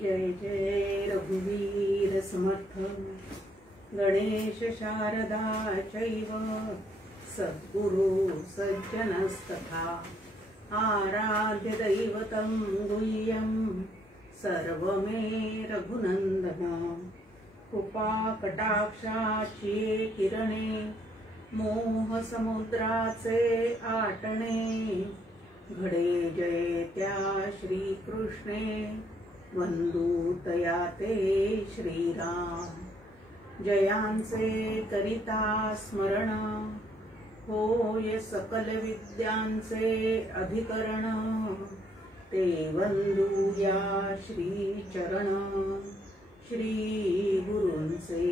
जय जय रघुवीर समर्थ गणेश शारदा चैव सद्गुरु सज्जनस्तथा आराध्य दैवतं गुह्यं सर्वमे रघुनंदन कृपा कटाक्षाची किरणे मोह समुद्राचे आटणे घडे जय त्या श्री कृष्णे वंदू तया ते श्रीराम जयांचे करिता स्मरण होय सकल विद्यांचे अधिकरण ते वंदू या श्री चरण श्री गुरूंचे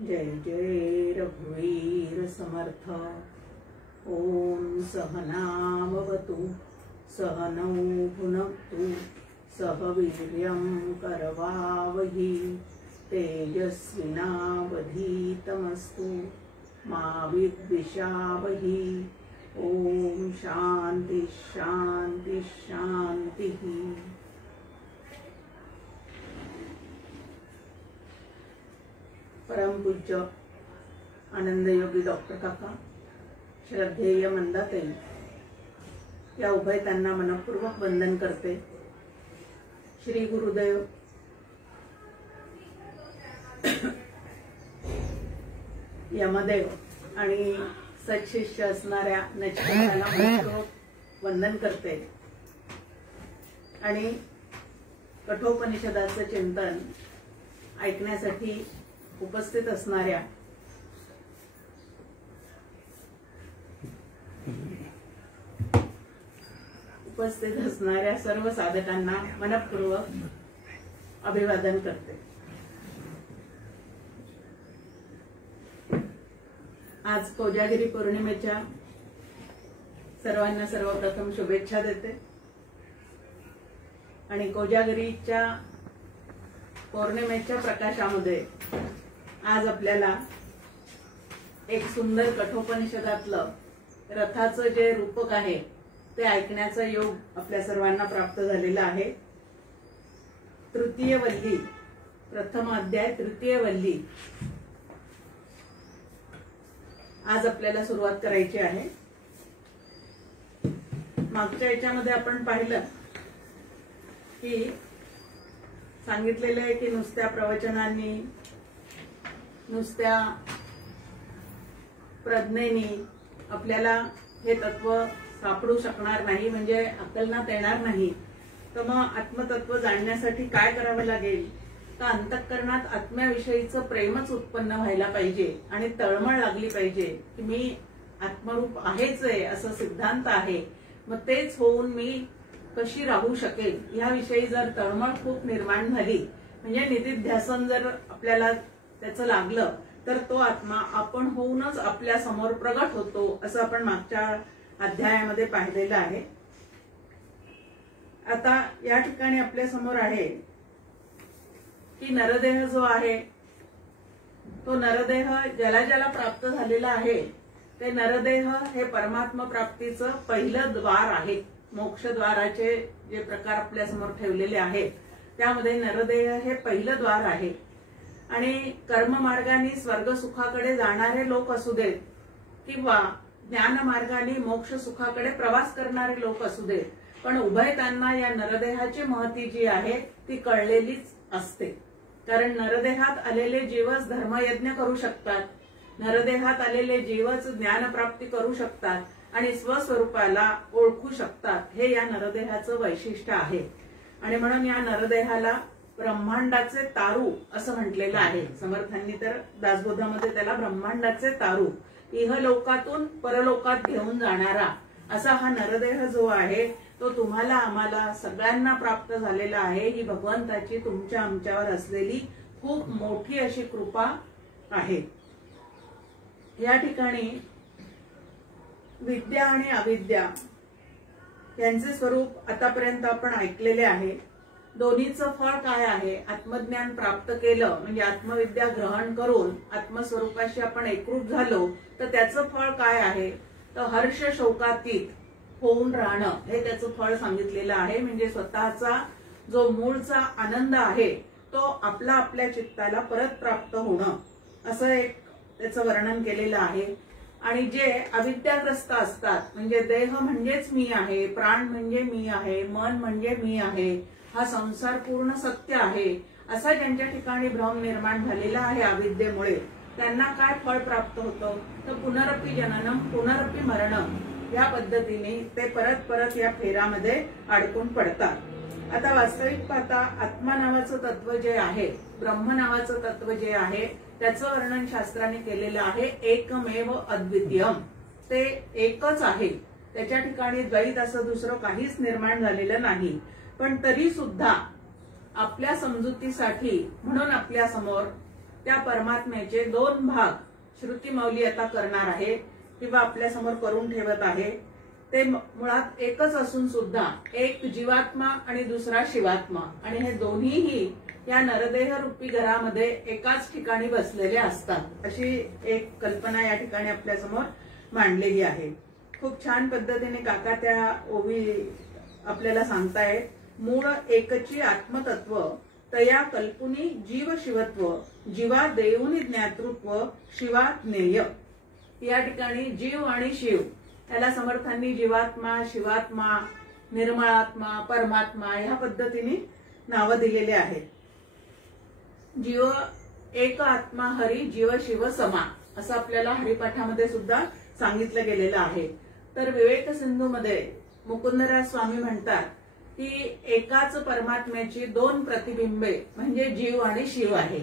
जय जय रघुवीर समर्थ। ओम सहनावतु सहनौ भुनक्तु सह वीर्यं करवावहि तेजस्विनावधीतमस्तु मा विद्विषावहि। ओम शांति शांति शांति। परम पूज्य आनंद योगी डॉक्टर काका, श्रद्धेय मंदाताई या उभयतांना मनपूर्वक वंदन करते। श्री गुरुदेव यमदेव आणि सत्शिष्य असणाऱ्या नचिकेताला मनपूर्वक वंदन करते आणि कठोपनिषदाचं चिंतन ऐकण्यासाठी उपस्थित असणाऱ्या सर्व साधकांना मनपूर्वक अभिवादन करते। आज कोजागिरी पौर्णिमेच्या सर्वांना सर्वप्रथम शुभेच्छा देते आणि कोजागिरीच्या पौर्णिमेच्या प्रकाशामध्ये आज आपल्याला एक सुंदर कठोपनिषदातलं रथाचं जे रूपक आहे ते ऐकण्याचा योग आपल्या सर्वांना प्राप्त झालेला आहे। तृतीय वल्ली, प्रथम अध्याय तृतीय वल्ली आज आपल्याला सुरुवात करायची आहे। मागच्या याच्यामध्ये आपण पाहिलं की सांगितलेलं आहे की नुसत्या प्रवचनांनी नुसत्या प्रज्ञेनी आपल्याला हे तत्व सापडू शकणार नाही, म्हणजे अक्कलनात येणार नाही। तर मग आत्मतत्व जाणण्यासाठी काय करावं लागेल तर अंतःकरणात आत्म्याविषयीचं प्रेमच उत्पन्न व्हायला पाहिजे आणि तळमळ लागली पाहिजे की मी आत्मरूप आहेच आहे असं सिद्धांत आहे। मग तेच होऊन मी कशी राहू शकेल याविषयी जर तळमळ खूप निर्माण झाली, म्हणजे निधिध्यासन जर आपल्याला त्याचं लागलं तर तो आत्मा आपण होऊनच आपल्या समोर प्रगट होतो असं आपण मागच्या अध्यायामध्ये पाहिलेलं आहे। आता या ठिकाणी आपल्या समोर आहे की नरदेह जो आहे तो नरदेह ज्याला ज्याला प्राप्त झालेला आहे ते नरदेह हे परमात्मा प्राप्तीचं पहिलं द्वार आहे। मोक्षद्वाराचे जे प्रकार आपल्या समोर ठेवलेले आहेत त्यामध्ये नरदेह हे पहिलं द्वार आहे आणि कर्म मार्गाने स्वर्ग सुखाकडे जाणारे लोक असू देत किंवा ज्ञान मार्गाने मोक्ष सुखाकडे प्रवास करणारे लोक असू देत, पण उभयतांना या नरदेहाची महती जी आहे ती कळलेलीच असते। कारण नरदेहात आलेले जीवच धर्मयज्ञ करू शकतात, नरदेहात आलेले जीवच ज्ञानप्राप्ती करू शकतात आणि स्वस्वरूपाला ओळखू शकतात, हे या नरदेहाचं वैशिष्ट्य आहे। आणि म्हणून या नरदेहाला ब्रह्मांडाचे तारू असं म्हटलेलं आहे। समर्थांनी तर दासबोधामध्ये त्याला ब्रह्मांडाचे तारू, इहलोकातून परलोकात घेऊन जाणारा असा हा नरदेह जो आहे तो तुम्हाला आम्हाला सगळ्यांना प्राप्त झालेला आहे। ही भगवंताची तुमच्या आमच्यावर असलेली खूप मोठी अशी कृपा आहे। या ठिकाणी विद्या आणि अविद्या यांचे स्वरूप आतापर्यंत आपण ऐकलेले आहे। दोन्हीचं फळ काय आहे? आत्मज्ञान प्राप्त केलं म्हणजे आत्मविद्या ग्रहण करून आत्मस्वरूपाशी आपण एकरूप झालो तर त्याचं फळ काय आहे तर हर्ष शोकातीत होऊन राहणं हे त्याचं फळ सांगितलेलं आहे। म्हणजे स्वतःचा जो मूळचा आनंद आहे तो आपला आपल्या चित्ताला परत प्राप्त होणं, असं एक त्याचं वर्णन केलेलं आहे. आणि जे अविद्याग्रस्त असतात, म्हणजे देह म्हणजेच मी आहे, प्राण म्हणजे मी आहे, मन म्हणजे मी आहे, हा संसार पूर्ण सत्य आहे, असा ज्यांच्या ठिकाणी भ्रम निर्माण झालेला आहे अविद्येमुळे, त्यांना काय फळ प्राप्त होतं, तर पुनरपि जननम पुनरपि मरणम, या पद्धतीने ते परत परत या फेरामध्ये अडकून पडतात. आता वास्तविक पाहता आत्मा नावाचं तत्व जे आहे, ब्रह्म नावाचं तत्व जे आहे, त्याचं वर्णन शास्त्राने केलेलं आहे. एकमेव अद्वितीयम, ते एकच आहे, त्याच्या ठिकाणी द्वैत असं दुसरं काहीच निर्माण झालेलं नाही. पण तरी सुद्धा आपल्या समजुतीसाठी म्हणून आपल्या समोर त्या परमात्म्याचे दोन भाग श्रुती माऊली आता करणार आहे किंवा आपल्या समोर करून ठेवत आहे. ते मुळात एकच असून सुद्धा एक जीवात्मा आणि दुसरा शिवात्मा, आणि हे दोन्हीही या नरदेह रूपी घरामध्ये एकाच ठिकाणी बसलेले असतात, अशी एक कल्पना या ठिकाणी आपल्या समोर मांडलेली आहे. खूप छान पद्धतीने काका त्या ओवी आपल्याला सांगतायत. मूळ एकची आत्मतत्व तया कल्पुनी जीव शिवत्व, जीवा देऊनी ज्ञातृत्व, शिवा ज्ञेय. या ठिकाणी जीव आणि शिव याला समर्थांनी जीवात्मा, शिवात्मा, निर्मळात्मा, परमात्मा या पद्धतीने नावं दिलेले आहेत. जीव एक आत्मा हरी, जीव शिव समा, असं आपल्याला हरिपाठामध्ये सुद्धा सांगितलं गेलेलं आहे. तर विवेक सिंधूमध्ये मुकुंदराज स्वामी म्हणतात की एकाच परमात्म्याची दोन प्रतिबिंबे म्हणजे जीव आणि शिव आहे.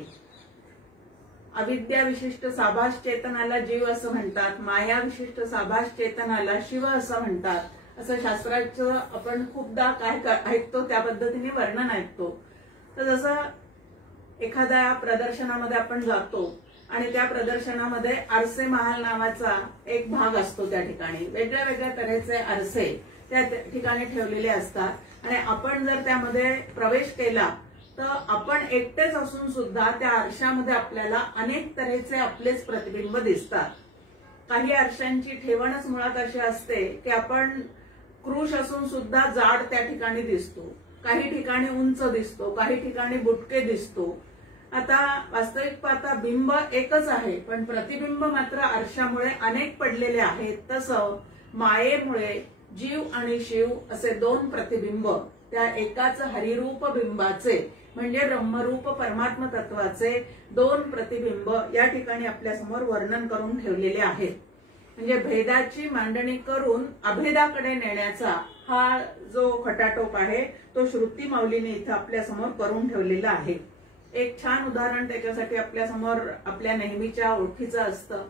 अविद्या विशिष्ट साभास चेतनाला जीव असं म्हणतात, माया विशिष्ट साभास चेतनाला शिव असं म्हणतात. असं शास्त्राचं आपण खूपदा काय ऐकतो, त्या पद्धतीने वर्णन ऐकतो. तर जसं एखाद्या प्रदर्शनामध्ये आपण जातो आणि त्या प्रदर्शनामध्ये आरसे महाल नावाचा एक भाग असतो, त्या ठिकाणी वेगळ्या वेगळ्या तऱ्हेचे आरसे त्या ठिकाणी ठेवलेले असतात, आणि आपण जर त्यामध्ये प्रवेश केला तर आपण एकटेच असून सुद्धा त्या आरशामध्ये आपल्याला अनेक तऱ्हेचे आपलेच प्रतिबिंब दिसतात. काही आरशांची ठेवणच मुळात अशी असते की आपण कृश असून सुद्धा जाड त्या ठिकाणी दिसतो, काही ठिकाणी उंच दिसतो, काही ठिकाणी बुटके दिसतो. आता वास्तविक पाहता बिंब एकच आहे, पण प्रतिबिंब मात्र आरशामुळे अनेक पडलेले आहेत. तसं मायेमुळे जीव आणि शिव असे दोन प्रतिबिंब त्या एकाच हरिरूप बिंबाचे म्हणजे ब्रह्मरूप परमात्म तत्वाचे दोन प्रतिबिंब या ठिकाणी आपल्या समोर वर्णन करून ठेवलेले आहेत. म्हणजे भेदाची मांडणी करून अभेदाकडे नेण्याचा हा जो खटाटोप आहे तो श्रुती माऊलीने इथं आपल्या समोर करून ठेवलेला आहे. एक छान उदाहरण त्याच्यासाठी आपल्या समोर आपल्या नेहमीच्या ओळखीचं असतं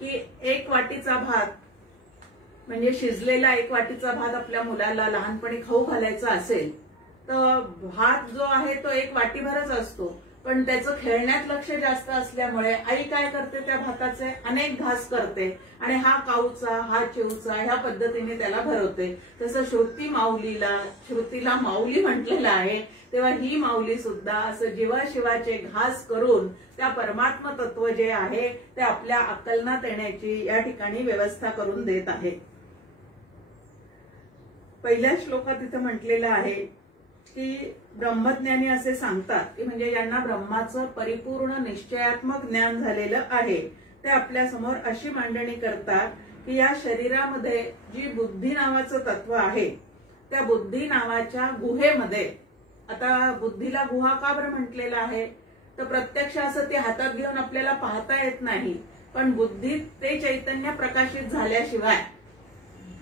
की एक वाटीचा भात म्हणजे शिजलेला एक वाटीचा भात आपल्या मुलाला लहानपणी खाऊ घालायचा असेल तर भात जो आहे तो एक वाटीभरच असतो, पण त्याचं खेळण्यात लक्ष जास्त असल्यामुळे आई काय करते, त्या भाताचे अनेक घास करते आणि हा काऊचा हा चिवचा ह्या पद्धतीने त्याला भरवते. तसं श्रुतीला माऊली म्हटलेलं आहे, तेव्हा ही माऊली सुद्धा असं जीवाशिवाचे घास करून त्या परमात्म तत्व जे आहे ते आपल्या अकलनात येण्याची या ठिकाणी व्यवस्था करून देत आहे. पहिल्या श्लोकात इथं म्हटलेलं आहे की ब्रह्मज्ञानी असे सांगतात की म्हणजे ज्यांना ब्रह्माचं परिपूर्ण निश्चयात्मक ज्ञान झालेलं आहे ते आपल्या समोर अशी मांडणी करतात की या शरीरामध्ये जी बुद्धी नावाचं तत्व आहे त्या बुद्धी नावाच्या गुहेमध्ये, आता बुद्धीला गुहा का बरं म्हटलेलं आहे तर प्रत्यक्ष असं ते हातात घेऊन आपल्याला पाहता येत नाही, पण बुद्धीत ते चैतन्य प्रकाशित झाल्याशिवाय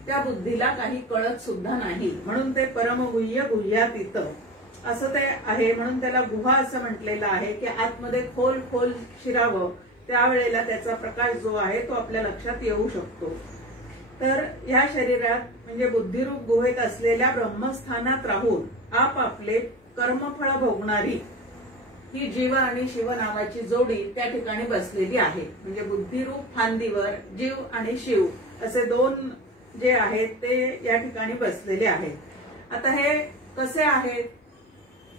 त्या बुद्धीला काही कळत सुद्धा नाही, म्हणून ते परमगुह्य गुह्यातीत असं ते आहे. म्हणून त्याला गुहा असं म्हटलेलं आहे की आतमध्ये खोल खोल शिरावं, त्यावेळेला त्याचा प्रकाश जो आहे तो आपल्या लक्षात येऊ शकतो. तर या शरीरात म्हणजे बुद्धिरूप गुहेत असलेल्या ब्रह्मस्थानात राहून आपापले कर्मफळ भोगणारी ही जीव आणि शिव नावाची जोडी त्या ठिकाणी बसलेली आहे. म्हणजे बुद्धिरूप फांदीवर जीव आणि शिव असे दोन जे आहेत ते या ठिकाणी बसलेले आहेत. आता हे कसे आहेत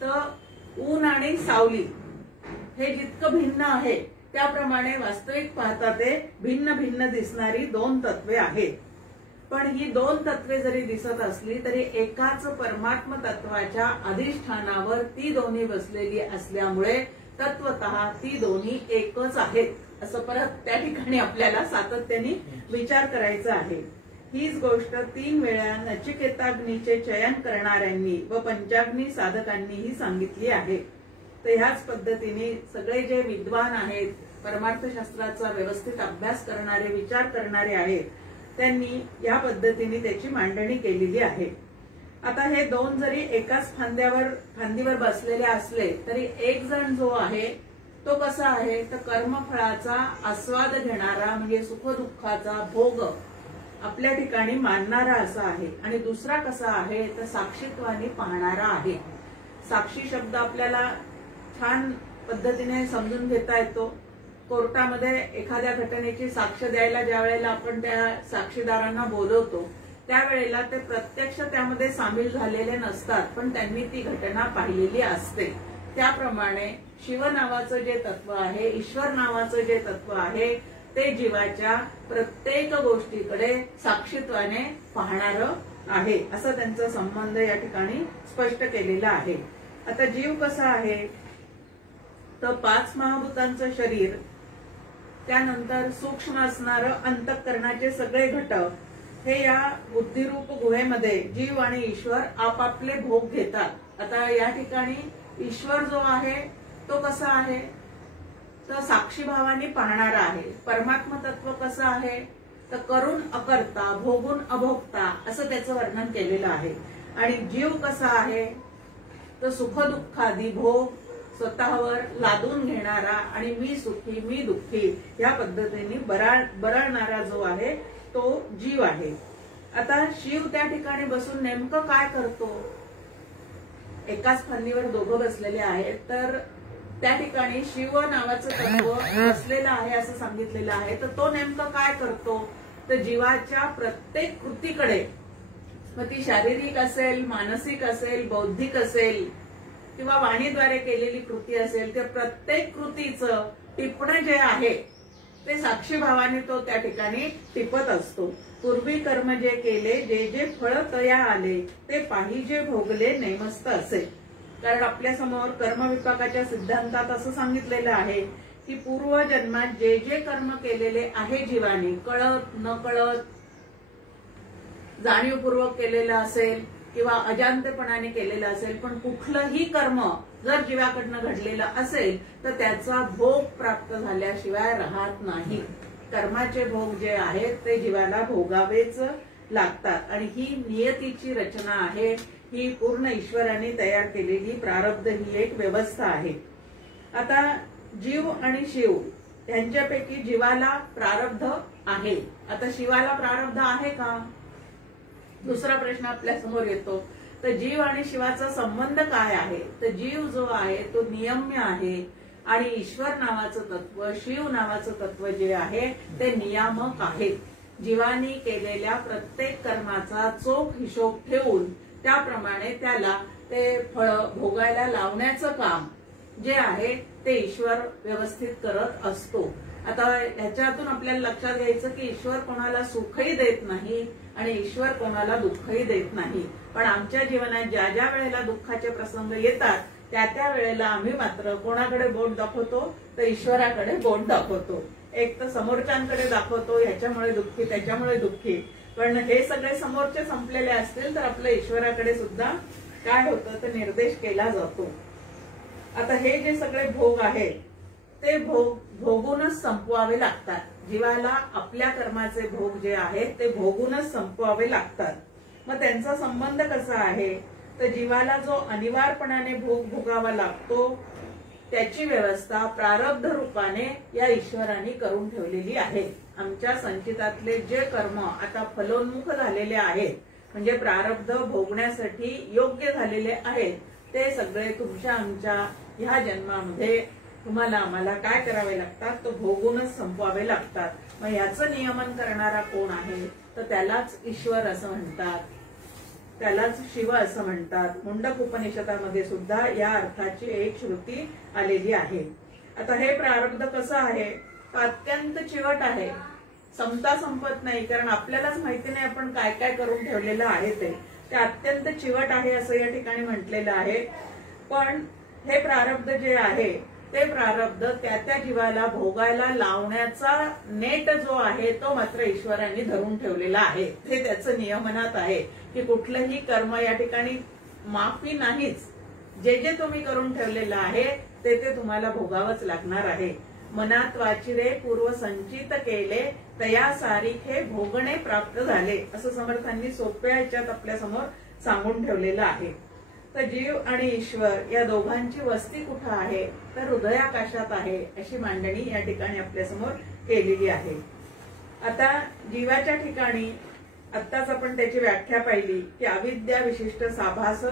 तर ऊन आणि सावली हे जितकं भिन्न आहे त्याप्रमाणे वास्तविक पाहता ते भिन्न भिन्न दिसणारी दोन तत्वे आहेत. पण ही दोन तत्वे जरी दिसत असली तरी एकाच परमात्म तत्वाच्या अधिष्ठानावर ती दोन्ही बसलेली असल्यामुळे तत्वतः ती दोन्ही एकच आहेत असं परत त्या ठिकाणी आपल्याला सातत्याने विचार करायचा आहे। हीच गोष्ट 3 वेळा नचिकेताग्नीचे चयन करणाऱ्यांनी व पंचाग्नी साधकांनीही सांगितली आहे। तर ह्याच पद्धतीने सगळे जे विद्वान आहेत, परमार्थशास्त्राचा व्यवस्थित अभ्यास करणारे, विचार करणारे आहेत, त्यांनी या पद्धतीने त्याची मांडणी केलेली आहे। आता हे दोन जरी एकाच फांदीवर बसलेले असले तरी एक जण जो आहे तो कसा आहे तर कर्मफळाचा आस्वाद घेणारा म्हणजे सुखदुःखाचा भोग आपल्या ठिकाणी मानणारा असा आहे, आणि दुसरा कसा आहे तर साक्षीत्वाने पाहणारा आहे। साक्षी शब्द आपल्याला छान पद्धतीने समजून घेता येतो। कोर्टामध्ये एखाद्या घटनेची साक्ष द्यायला ज्या वेळेला आपण त्या साक्षीदारांना बोलवतो त्यावेळेला ते प्रत्यक्ष त्यामध्ये सामील झालेले नसतात, पण त्यांनी ती घटना पाहिलेली असते। त्याप्रमाणे शिव नावाचं जे तत्व आहे, ईश्वर नावाचं जे तत्व आहे ते जीवाच्या प्रत्येक गोष्टीकडे साक्षीत्वाने पाहणारं आहे, असा त्यांचा संबंध या ठिकाणी स्पष्ट केलेला आहे। आता जीव कसा आहे तर 5 महाभूतांचं शरीर, त्यानंतर सूक्ष्म असणारं अंतःकरणाचे सगळे घटक, हे या बुद्धिरूप गुहेमध्ये जीव आणि ईश्वर आपापले भोग घेतात। आता या ठिकाणी ईश्वर जो आहे तो कसा आहे तर साक्षी भावाने पाहणारा आहे। परमात्म तत्व कसं आहे तर करून अकर्ता, भोगून अभोगता असं त्याचं वर्णन केलेलं आहे। आणि जीव कसा आहे तर सुखदुःखादी भोग स्वतःवर लादून घेणारा आणि मी सुखी मी दुःखी या पद्धतीने बरळणारा जो आहे तो जीव आहे। आता शिव त्या ठिकाणी बसून नेमकं काय करतो? एकाच फांदीवर दोघं बसलेले आहेत, तर त्या ठिकाणी शिव नावाचं तत्व बसलेलं आहे असं सांगितलेलं आहे। तर तो नेमकं काय करतो तर जीवाच्या प्रत्येक कृतीकडे, मग ती शारीरिक असेल, मानसिक असेल, बौद्धिक असेल किंवा वाणीद्वारे केलेली कृती असेल, त्या प्रत्येक कृतीचं टिपणं जे आहे ते साक्षी भावाने तो त्या ठिकाणी टिपत असतो। पूर्वी कर्म जे केले, जे जे फळ तया आले, ते पाहिजे भोगले नेमस्त असे। कारण आपल्या समोर कर्मविपाकाच्या सिद्धांतात असं सांगितलेलं आहे की पूर्व जन्मात जे जे कर्म केलेले आहे जीवाने, कळत न कळत, जाणीवपूर्वक केलेलं असेल किंवा अजाणतेपणाने केलेलं असेल, पण कुठलंही कर्म जर जीवाकडनं घडलेलं असेल तर त्याचा भोग प्राप्त झाल्याशिवाय राहत नाही। कर्माचे भोग जे आहेत ते जीवाला भोगावेच लागतात, आणि ही नियतीची रचना आहे। ही पूर्ण ईश्वराने तयार केलेली प्रारब्ध ही एक व्यवस्था आहे। आता जीव आणि शिव यांच्यापैकी जीवाला प्रारब्ध आहे। आता शिवाला प्रारब्ध आहे का दुसरा प्रश्न आपल्या समोर येतो। तर जीव आणि शिवाचा संबंध काय आहे तर जीव जो आहे तो नियम्य आहे, आणि ईश्वर नावाचं तत्व, शिव नावाचं तत्व जे आहे ते नियामक आहे। जीवानी केलेल्या प्रत्येक कर्माचा चोख हिशोब ठेवून त्याप्रमाणे त्याला ते फळ भोगायला लावण्याचं काम जे आहे ते ईश्वर व्यवस्थित करत असतो। आता ह्याच्यातून आपल्याला लक्षात घ्यायचं की ईश्वर कोणाला सुखही देत नाही आणि ईश्वर कोणाला दुःखही देत नाही, पण आमच्या जीवनात ज्या ज्या वेळेला दुःखाचे प्रसंग येतात त्या त्या वेळेला आम्ही मात्र कोणाकडे बोट दाखवतो तर ईश्वराकडे बोट दाखवतो। एक तर समोरच्यांकडे दाखवतो, ह्याच्यामुळे दुःखी त्याच्यामुळे दुःखी, पण हे सगळे समोरचे संपलेले असतील तर आपल्या ईश्वराकडे सुद्धा काय होतं तर निर्देश केला जातो। आता हे जे सगळे भोग आहेत ते भोगूनच संपवावे लागतात। जीवाला आपल्या कर्माचे भोग जे आहेत ते भोगूनच संपवावे लागतात। मग त्यांचा संबंध कसा आहे तर जीवाला जो अनिवार्यपणाने भोग भोगावा लागतो त्याची व्यवस्था प्रारब्ध रूपाने या ईश्वराने करून ठेवलेली आहे। आमच्या संचितातले जे कर्म आता फलोन्मुख झालेले आहेत म्हणजे प्रारब्ध भोगण्यासाठी योग्य झालेले आहेत ते सगळे तुमच्या आमच्या ह्या जन्मामध्ये तुम्हाला आम्हाला काय करावे लागतात तर भोगूनच संपवावे लागतात। मग याचं नियमन करणारा कोण आहे तर त्यालाच ईश्वर असं म्हणतात, त्यालाच शिव असं म्हणतात। मुंडक उपनिषदामध्ये सुद्धा या अर्थाची एक श्रुती आलेली आहे। आता हे प्रारब्ध कसं आहे अत्यंत चिवट आहे। संपता संपत नाही, कारण आपल्यालाच माहिती नाही आपण काय काय करून ठेवलेलं आहे ते अत्यंत चिवट आहे असं या ठिकाणी म्हटलेलं आहे. पण हे प्रारब्ध जे आहे ते प्रारब्ध त्या जीवाला भोगायला लावण्याचा नेट जो आहे तो मात्र ईश्वरांनी धरून ठेवलेला आहे. हे त्याचं नियमनात आहे की कुठलंही कर्म या ठिकाणी माफी नाहीच. जे तुम्ही करून ठेवलेलं आहे ते तुम्हाला भोगावंच लागणार आहे. मनात वाचिरे पूर्व संचित केले तया सारिखे भोगणे प्राप्त झाले, असं समर्थांनी सोप्या ह्याच्यात आपल्या समोर सांगून ठेवलेलं आहे. तर जीव आणि ईश्वर या दोघांची वस्ती कुठं आहे, तर हृदयाकाशात आहे, अशी मांडणी या ठिकाणी आपल्या समोर केलेली आहे. आता जीवाच्या ठिकाणी आत्ताच आपण त्याची व्याख्या पाहिली की अविद्या विशिष्ट साभास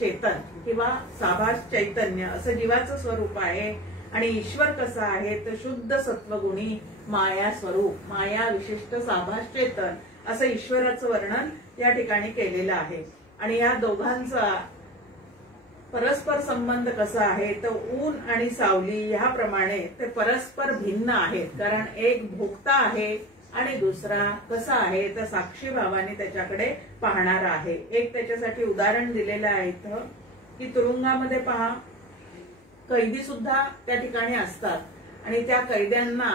चेतन किंवा साभास चैतन्य असं जीवाचं स्वरूप आहे. आणि ईश्वर कसा आहे तर शुद्ध सत्वगुणी माया स्वरूप, माया विशिष्ट साभास चेतन असं ईश्वराचं वर्णन या ठिकाणी केलेलं आहे. आणि या दोघांचा परस्पर संबंध कसा आहे तर ऊन आणि सावली ह्याप्रमाणे ते परस्पर भिन्न आहेत. कारण एक भोगता आहे आणि दुसरा कसा आहे तर साक्षी भावाने त्याच्याकडे पाहणारा आहे. एक त्याच्यासाठी उदाहरण दिलेलं आहे इथं की तुरुंगामध्ये पहा, कैदी सुद्धा त्या ठिकाणी असतात आणि त्या कैद्यांना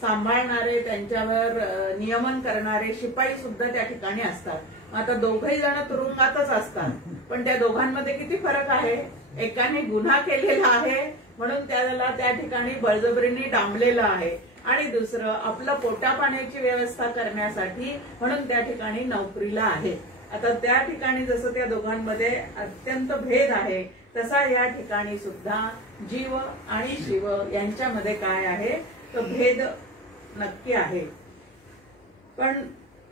सांभाळणारे, त्यांच्यावर नियमन करणारे शिपाई सुद्धा त्या ठिकाणी असतात. आता दोघही जण तुरुंगातच असतात, पण त्या दोघांमध्ये किती फरक आहे. एकाने गुन्हा केलेला आहे म्हणून त्याला त्या ठिकाणी बळजबरीने डांबलेलं आहे आणि दुसरं आपलं पोटा पाण्याची व्यवस्था करण्यासाठी म्हणून त्या ठिकाणी नोकरीला आहे. आता त्या ठिकाणी जसं त्या दोघांमध्ये अत्यंत भेद आहे तसा या ठिकाणी सुद्धा जीव आणि शिव यांच्यामध्ये काय आहे तर भेद नक्की आहे. पण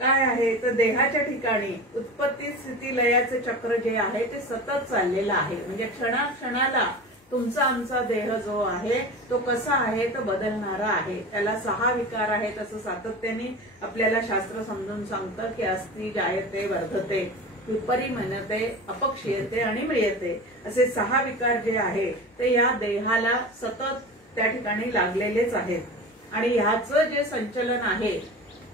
काय आहे तर देहाच्या ठिकाणी उत्पत्ती स्थिती लयाचे चक्र जे आहे ते सतत चाललेलं आहे. म्हणजे क्षणाक्षणाला तुमचा आमचा देह जो आहे तो कसा आहे तर बदलणारा आहे. त्याला 6 विकार आहेत असं सातत्याने आपल्याला शास्त्र समजून सांगतं की अस्ति जायते वर्धते विपरिमनते अपक्षीयते आणि म्रियते असे 6 विकार जे आहे ते या देहाला सतत त्या ठिकाणी लागलेलेच आहेत. आणि ह्याचं जे संचलन आहे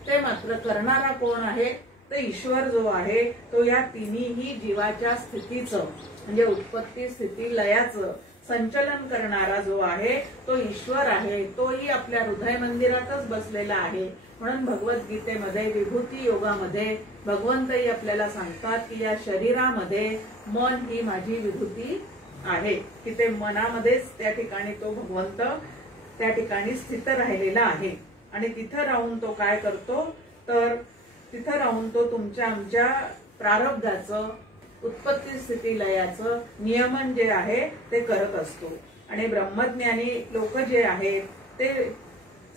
ते मात्र करणारा कोण आहे तर ईश्वर जो आहे तो या तिन्ही जीवाच्या स्थितीचं म्हणजे उत्पत्ती स्थिती लयाचं संचलन करणारा जो आहे तो ईश्वर आहे. तोही आपल्या हृदय मंदिरातच बसलेला आहे. म्हणून भगवद्गीतेमध्ये विभूती योगामध्ये भगवंतही आपल्याला सांगतात की या शरीरामध्ये मन ही माझी विभूती आहे, की ते मनामध्येच त्या ठिकाणी तो भगवंत त्या ठिकाणी स्थित राहिलेला आहे. आणि तिथं राहून तो काय करतो तर तिथं राहून तो तुमच्या आमच्या प्रारब्धाचं उत्पत्ती स्थिती लयाचं नियमन जे आहे ते करत असतो. आणि ब्रह्मज्ञानी लोक जे आहेत ते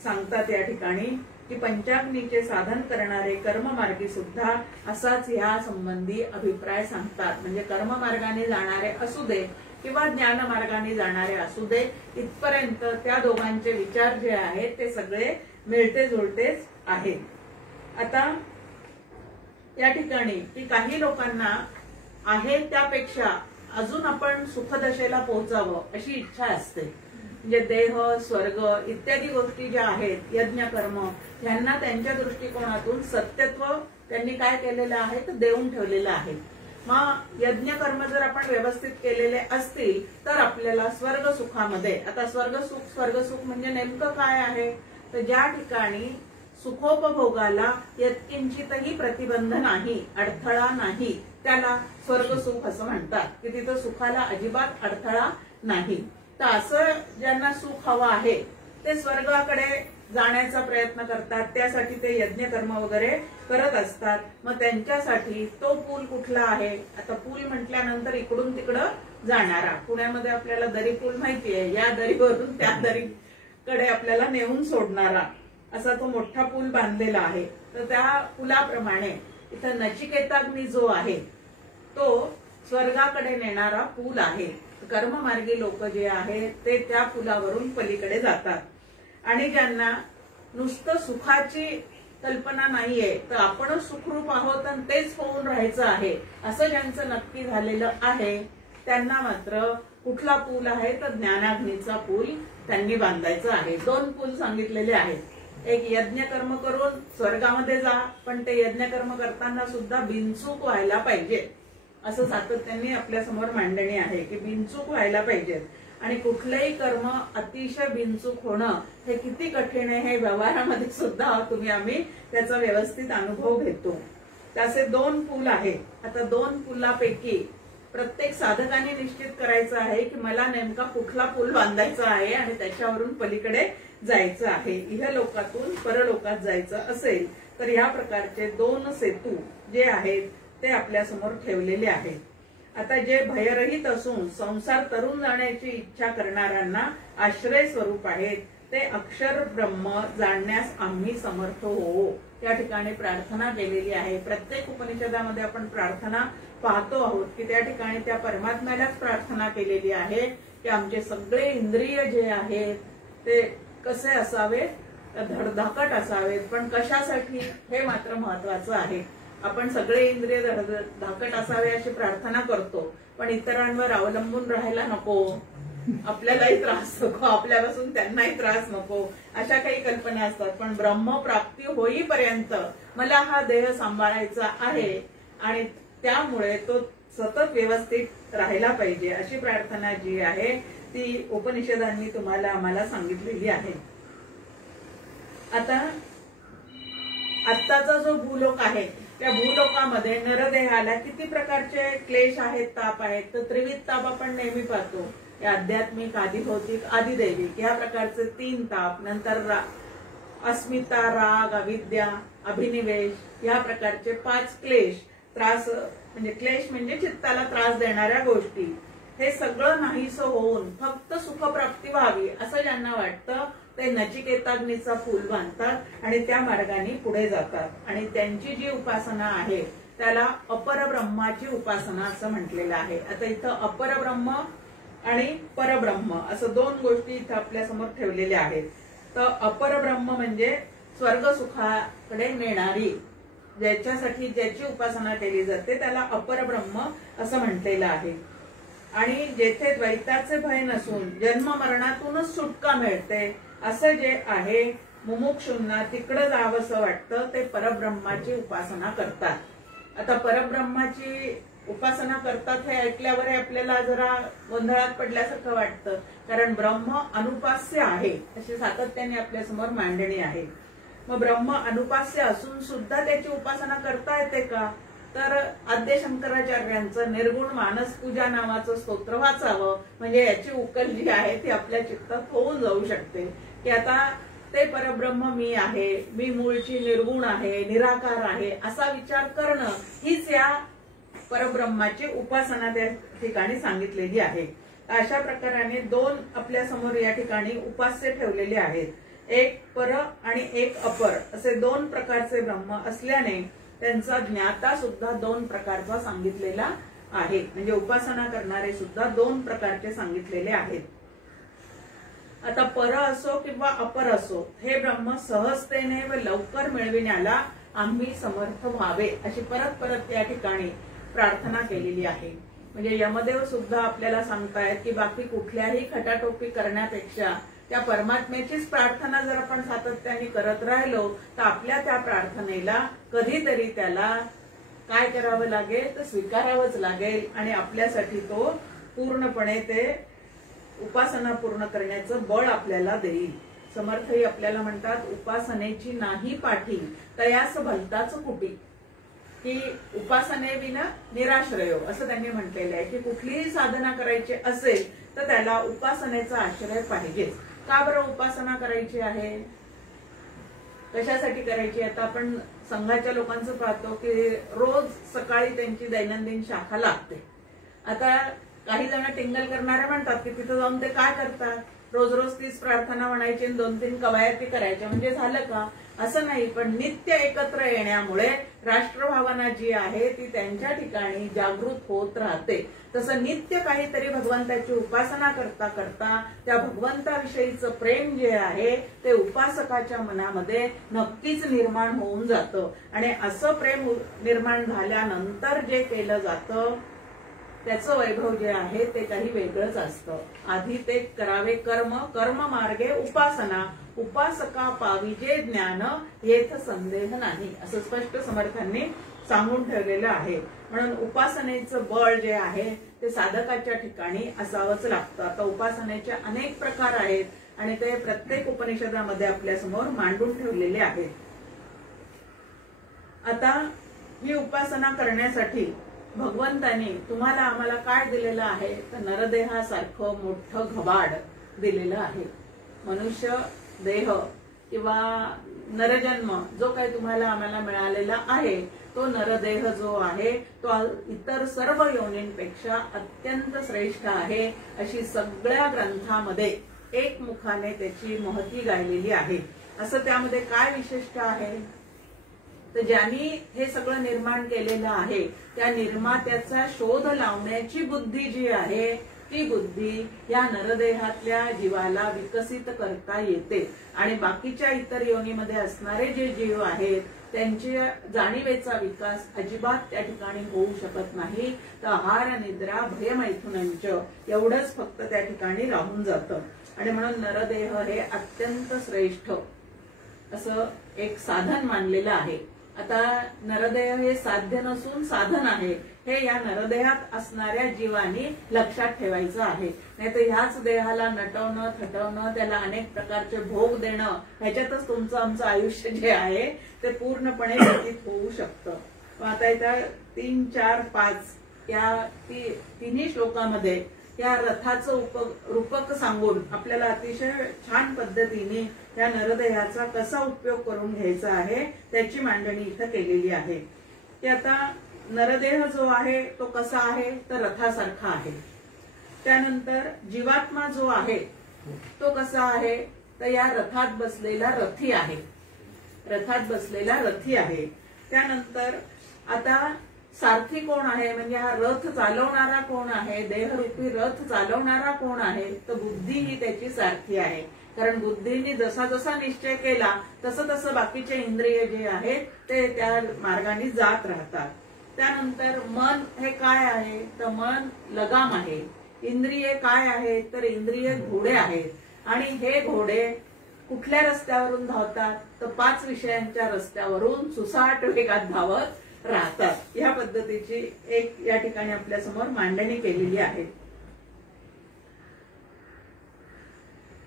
सांगतात या ठिकाणी की पंचाग्नीचे साधन करणारे कर्ममार्गी सुद्धा असाच ह्या संबंधी अभिप्राय सांगतात. म्हणजे कर्ममार्गाने जाणारे असू दे किंवा ज्ञान मार्गाने जाणारे असू दे, इथपर्यंत त्या दोघांचे विचार जे आहेत ते सगळे मिळते जुळतेच आहेत. आता या ठिकाणी की काही लोकांना आहे त्यापेक्षा अजून आपण सुखदशेला पोहोचावं अशी इच्छा असते. म्हणजे देह स्वर्ग इत्यादी गोष्टी ज्या आहेत यज्ञ कर्म यांना त्यांच्या दृष्टिकोनातून सत्यत्व त्यांनी काय केलेलं आहे तर देऊन ठेवलेलं आहे. मग यज्ञ कर्म जर आपण व्यवस्थित केलेले असतील तर आपल्याला स्वर्ग सुखामध्ये, आता स्वर्ग सुख म्हणजे नेमकं काय आहे तर ज्या ठिकाणी सुखोपभोगाला यत्किंचितही प्रतिबंध नाही, अडथळा नाही, त्याला स्वर्ग सुख असं म्हणतात की तिथं सुखाला अजिबात अडथळा नाही. तर असं ज्यांना सुख हवं आहे ते स्वर्गाकडे जाण्याचा प्रयत्न करतात, त्यासाठी ते यज्ञ कर्म वगैरे करत असतात. मग त्यांच्यासाठी तो पूल कुठला आहे, आता पूल म्हटल्यानंतर इकडून तिकडं जाणारा, पुण्यामध्ये आपल्याला दरी पूल माहिती आहे, या दरीवरून त्या दरीकडे आपल्याला नेऊन सोडणारा असा तो मोठा पूल बांधलेला आहे. तर त्या पुलाप्रमाणे इथं नचिकेताग्नी जो आहे तो स्वर्गाकडे नेणारा पूल आहे. कर्ममार्गी लोक जे आहेत ते त्या पुलावरून पलीकडे जातात. आणि ज्यांना नुसतं सुखाची कल्पना नाहीये तर आपणच सुखरूप आहोत आणि तेच होऊन राहायचं आहे असं ज्यांचं नक्की झालेलं आहे त्यांना मात्र कुठला पूल आहे तर ज्ञानाग्नीचा पूल त्यांनी बांधायचा आहे. 2 पूल सांगितलेले आहेत. एक यज्ञ कर्म करून स्वर्गामध्ये जा, पण ते यज्ञ कर्म करताना सुद्धा बिनचूक व्हायला पाहिजे, असं सातत्याने आपल्या समोर मांडणी आहे की बिनचूक व्हायला पाहिजे. आणि कुठलंही कर्म अतिशय बिनचूक होणं हे किती कठीण आहे हे व्यवहारामध्ये सुद्धा आम्ही त्याचा व्यवस्थित अनुभव घेतो. त्याचे 2 पूल आहेत. आता 2 पुलापैकी प्रत्येक साधकाने निश्चित करायचं आहे की मला नेमका कुठला पूल बांधायचा आहे आणि त्याच्यावरून पलीकडे जायचं आहे. इहलोकातून परलोकात जायचं असेल तर या प्रकारचे 2 सेतू जे आहेत ते आपल्या समोर ठेवलेले आहेत. आता जे भयरहित असून संसार तरुण जाण्याची इच्छा करणाऱ्यांना आश्रय स्वरूप आहेत ते अक्षर ब्रह्म जाणण्यास आम्ही समर्थ होवो, या ठिकाणी प्रार्थना केलेली आहे. प्रत्येक उपनिषदामध्ये आपण प्रार्थना पाहतो आहोत की त्या ठिकाणी त्या परमात्म्यालाच प्रार्थना केलेली आहे की आमचे सगळे इंद्रिय जे आहेत ते कसे असावेत, धडधाकट असावेत. पण कशासाठी हे मात्र महत्वाचं आहे. आपण सगळे इंद्रिय धडधाकट असावे अशी प्रार्थना करतो, पण इतरांवर अवलंबून राहायला नको, आपल्यालाही त्रास नको, आपल्यापासून त्यांनाही त्रास नको, अशा काही कल्पना असतात. पण ब्रह्मप्राप्ती होईपर्यंत मला हा देह सांभाळायचा आहे आणि त्यामुळे तो सतत व्यवस्थित राहायला पाहिजे अशी प्रार्थना जी आहे ती उपनिषदांनी आम्हाला सांगितलेली आहे. आता आत्ताचा जो भूलोक आहे त्या भूलोकामध्ये नरदेहाला किती प्रकारचे क्लेश आहेत, ताप आहेत. तर त्रिविध ताप आपण नेहमी पाहतो, आध्यात्मिक, आदिभौतिक, आदिदैविक या प्रकारचे 3 ताप. नंतर अस्मिता, राग, अविद्या, अभिनिवेश या प्रकारचे 5 क्लेश, त्रास म्हणजे क्लेश म्हणजे चित्ताला त्रास देणाऱ्या गोष्टी. हे सगळं नाहीसं होऊन फक्त सुखप्राप्ती व्हावी असं ज्यांना वाटतं ते नचिकेताग्नीचा पूल बांधतात आणि त्या मार्गाने पुढे जातात. आणि त्यांची जी उपासना आहे त्याला अपरब्रह्माची उपासना असं म्हटलेलं आहे. आता इथं अपरब्रह्म आणि परब्रह्म असं 2 गोष्टी इथं आपल्या समोर ठेवलेल्या आहेत. तर अपरब्रह्म म्हणजे स्वर्ग सुखाकडे नेणारी, ज्याची उपासना केली जाते त्याला अपरब्रह्म असं म्हटलेलं आहे. आणि जेथे द्वैताचे भय नसून जन्म मरणातूनच सुटका मिळते असं जे आहे, मुमुक्षूंना तिकडं जावंसं वाटतं ते परब्रह्माची उपासना करतात. आता परब्रह्माची उपासना करतात हे ऐकल्यावर आपल्याला जरा गोंधळात पडल्यासारखं वाटतं, कारण ब्रह्म अनुपास्य आहे अशी सातत्याने आपल्या समोर मांडणी आहे. मग ब्रह्म अनुपास्य असून सुद्धा त्याची उपासना करता येते का? तर आद्य शंकराचार्यांचं निर्गुण मानस पूजा नावाचं स्तोत्र वाचावं म्हणजे याची उकल जी आहे ती आपल्या चित्तात होऊन जाऊ शकते की आता ते परब्रह्म मी आहे, मी मूळची निर्गुण आहे, निराकार आहे असा विचार करणं हीच या परब्रह्माची उपासना त्या ठिकाणी सांगितलेली आहे. अशा प्रकाराने 2 आपल्या समोर या ठिकाणी उपास्य ठेवलेले आहेत. एक पर आणि एक अपर असे 2 प्रकारचे ब्रह्म असल्याने त्यांचा ज्ञाता सुद्धा 2 प्रकारचा सांगितलेला आहे. म्हणजे उपासना करणारे सुद्धा 2 प्रकारचे सांगितलेले आहेत. आता पर असो किंवा अपर असो हे ब्रह्म सहजतेने व लवकर मिळविण्याला आम्ही समर्थ व्हावे अशी परत परत या ठिकाणी प्रार्थना केलेली आहे. म्हणजे यमदेव सुद्धा आपल्याला सांगतायत की बाकी कुठल्याही खटाटोपी करण्यापेक्षा त्या परमात्म्याचीच प्रार्थना जर आपण सातत्याने करत राहिलो तर आपल्या त्या प्रार्थनेला कधीतरी त्याला काय करावं लागेल तर स्वीकारावंच लागेल आणि आपल्यासाठी तो पूर्णपणे ते उपासना पूर्ण करण्याचं बळ आपल्याला देईल. समर्थही आपल्याला म्हणतात उपासनेची नाही पाठी तयास भलताच कुटी, की उपासनेविना निराश्रयो असं त्यांनी म्हटलेलं आहे की कुठलीही साधना करायची असेल तर त्याला उपासनेचा आश्रय पाहिजेच. का बरं उपासना करायची आहे, कशासाठी करायची? आता आपण संघाच्या लोकांचं पाहतो की रोज सकाळी त्यांची दैनंदिन शाखा लागते. आता काही जण टिंगल करणारे म्हणतात की तिथं जाऊन ते काय करतात, रोज रोज 30 प्रार्थना म्हणायची 2-3 कवायती करायच्या म्हणजे झालं का? असं नाही, पण नित्य एकत्र येण्यामुळे राष्ट्रभावना जी आहे ती त्यांच्या ठिकाणी जागृत होत राहते. तसं नित्य काहीतरी भगवंताची उपासना करता करता त्या भगवंताविषयीचं प्रेम जे आहे ते उपासकाच्या मनामध्ये नक्कीच निर्माण होऊन जातं. आणि असं प्रेम निर्माण झाल्यानंतर जे केलं जातं त्याचं वैभव जे आहे ते काही वेगळंच असतं. आधी ते करावे कर्म, कर्म मार्गे उपासना, उपासका पाविजे ज्ञान, येथ संदेह नाही, असं स्पष्ट समर्थांनी सांगून ठेवलेलं आहे. म्हणून उपासनेचं बळ जे आहे ते साधकाच्या ठिकाणी असावंच लागतं. आता उपासनेचे अनेक प्रकार आहेत आणि ते प्रत्येक उपनिषदामध्ये आपल्या समोर मांडून ठेवलेले आहेत. आता ही उपासना करण्यासाठी भगवंतांनी तुम्हाला आम्हाला काय दिलेलं आहे तर नरदेहासारखं मोठं घबाड दिलेलं आहे. मनुष्य देह किंवा नरजन्म जो काही तुम्हाला आम्हाला मिळालेला आहे तो नरदेह जो आहे तो इतर सर्व योनींपेक्षा अत्यंत श्रेष्ठ आहे, अशी सगळ्या ग्रंथामध्ये एकमुखाने त्याची महती गायलेली आहे. असं त्यामध्ये काय विशिष्ट आहे तर ज्यांनी हे सगळं निर्माण केलेलं आहे त्या निर्मात्याचा शोध लावण्याची बुद्धी जी आहे ती बुद्धी या नरदेहातल्या जीवाला विकसित करता येते. आणि बाकीच्या इतर योनीमध्ये असणारे जे जीव आहेत त्यांच्या जाणीवेचा विकास अजिबात त्या ठिकाणी होऊ शकत नाही. तर आहार निद्रा भयमैथुनंच एवढंच फक्त त्या ठिकाणी राहून जातं. आणि म्हणून नरदेह हे अत्यंत श्रेष्ठ असं एक साधन मानलेलं आहे. आता नरदेह हे साध्य नसून साधन आहे हे या नरदेहात असणाऱ्या जीवांनी लक्षात ठेवायचं आहे. नाही तर ह्याच देहाला नटवणं थटवणं त्याला अनेक प्रकारचे भोग देणं ह्याच्यातच तुमचं आमचं आयुष्य जे आहे ते पूर्णपणे व्यतीत होऊ शकतं. आता इथं 3, 4, 5 या तिन्ही श्लोकामध्ये या रथाचं रूपक सांगून आपल्याला अतिशय छान पद्धतीने या नरदेहाचा कसा उपयोग करून घ्यायचा आहे त्याची मांडणी इथं केलेली आहे. की आता नरदेह जो आहे तो कसा आहे तर रथासारखा आहे. त्यानंतर जीवात्मा जो आहे तो कसा आहे तर या रथात बसलेला रथी आहे, रथात बसलेला रथी आहे. त्यानंतर आता सारथी कोण आहे म्हणजे हा रथ चालवणारा कोण आहे, देहरूपी रथ चालवणारा कोण आहे तर बुद्धी ही त्याची सारथी आहे. कारण बुद्धीने जसा जसा निश्चय केला तसं तसं बाकीचे इंद्रिय जे आहेत ते त्या मार्गाने जात राहतात. त्यानंतर मन हे काय आहे तर मन लगाम आहे. इंद्रिये काय आहेत तर इंद्रिय घोडे आहेत. आणि हे घोडे कुठल्या रस्त्यावरून धावतात तर 5 विषयांच्या रस्त्यावरून सुसाट वेगात धावत राहतात. या पद्धतीची एक या ठिकाणी आपल्या समोर मांडणी केलेली आहे.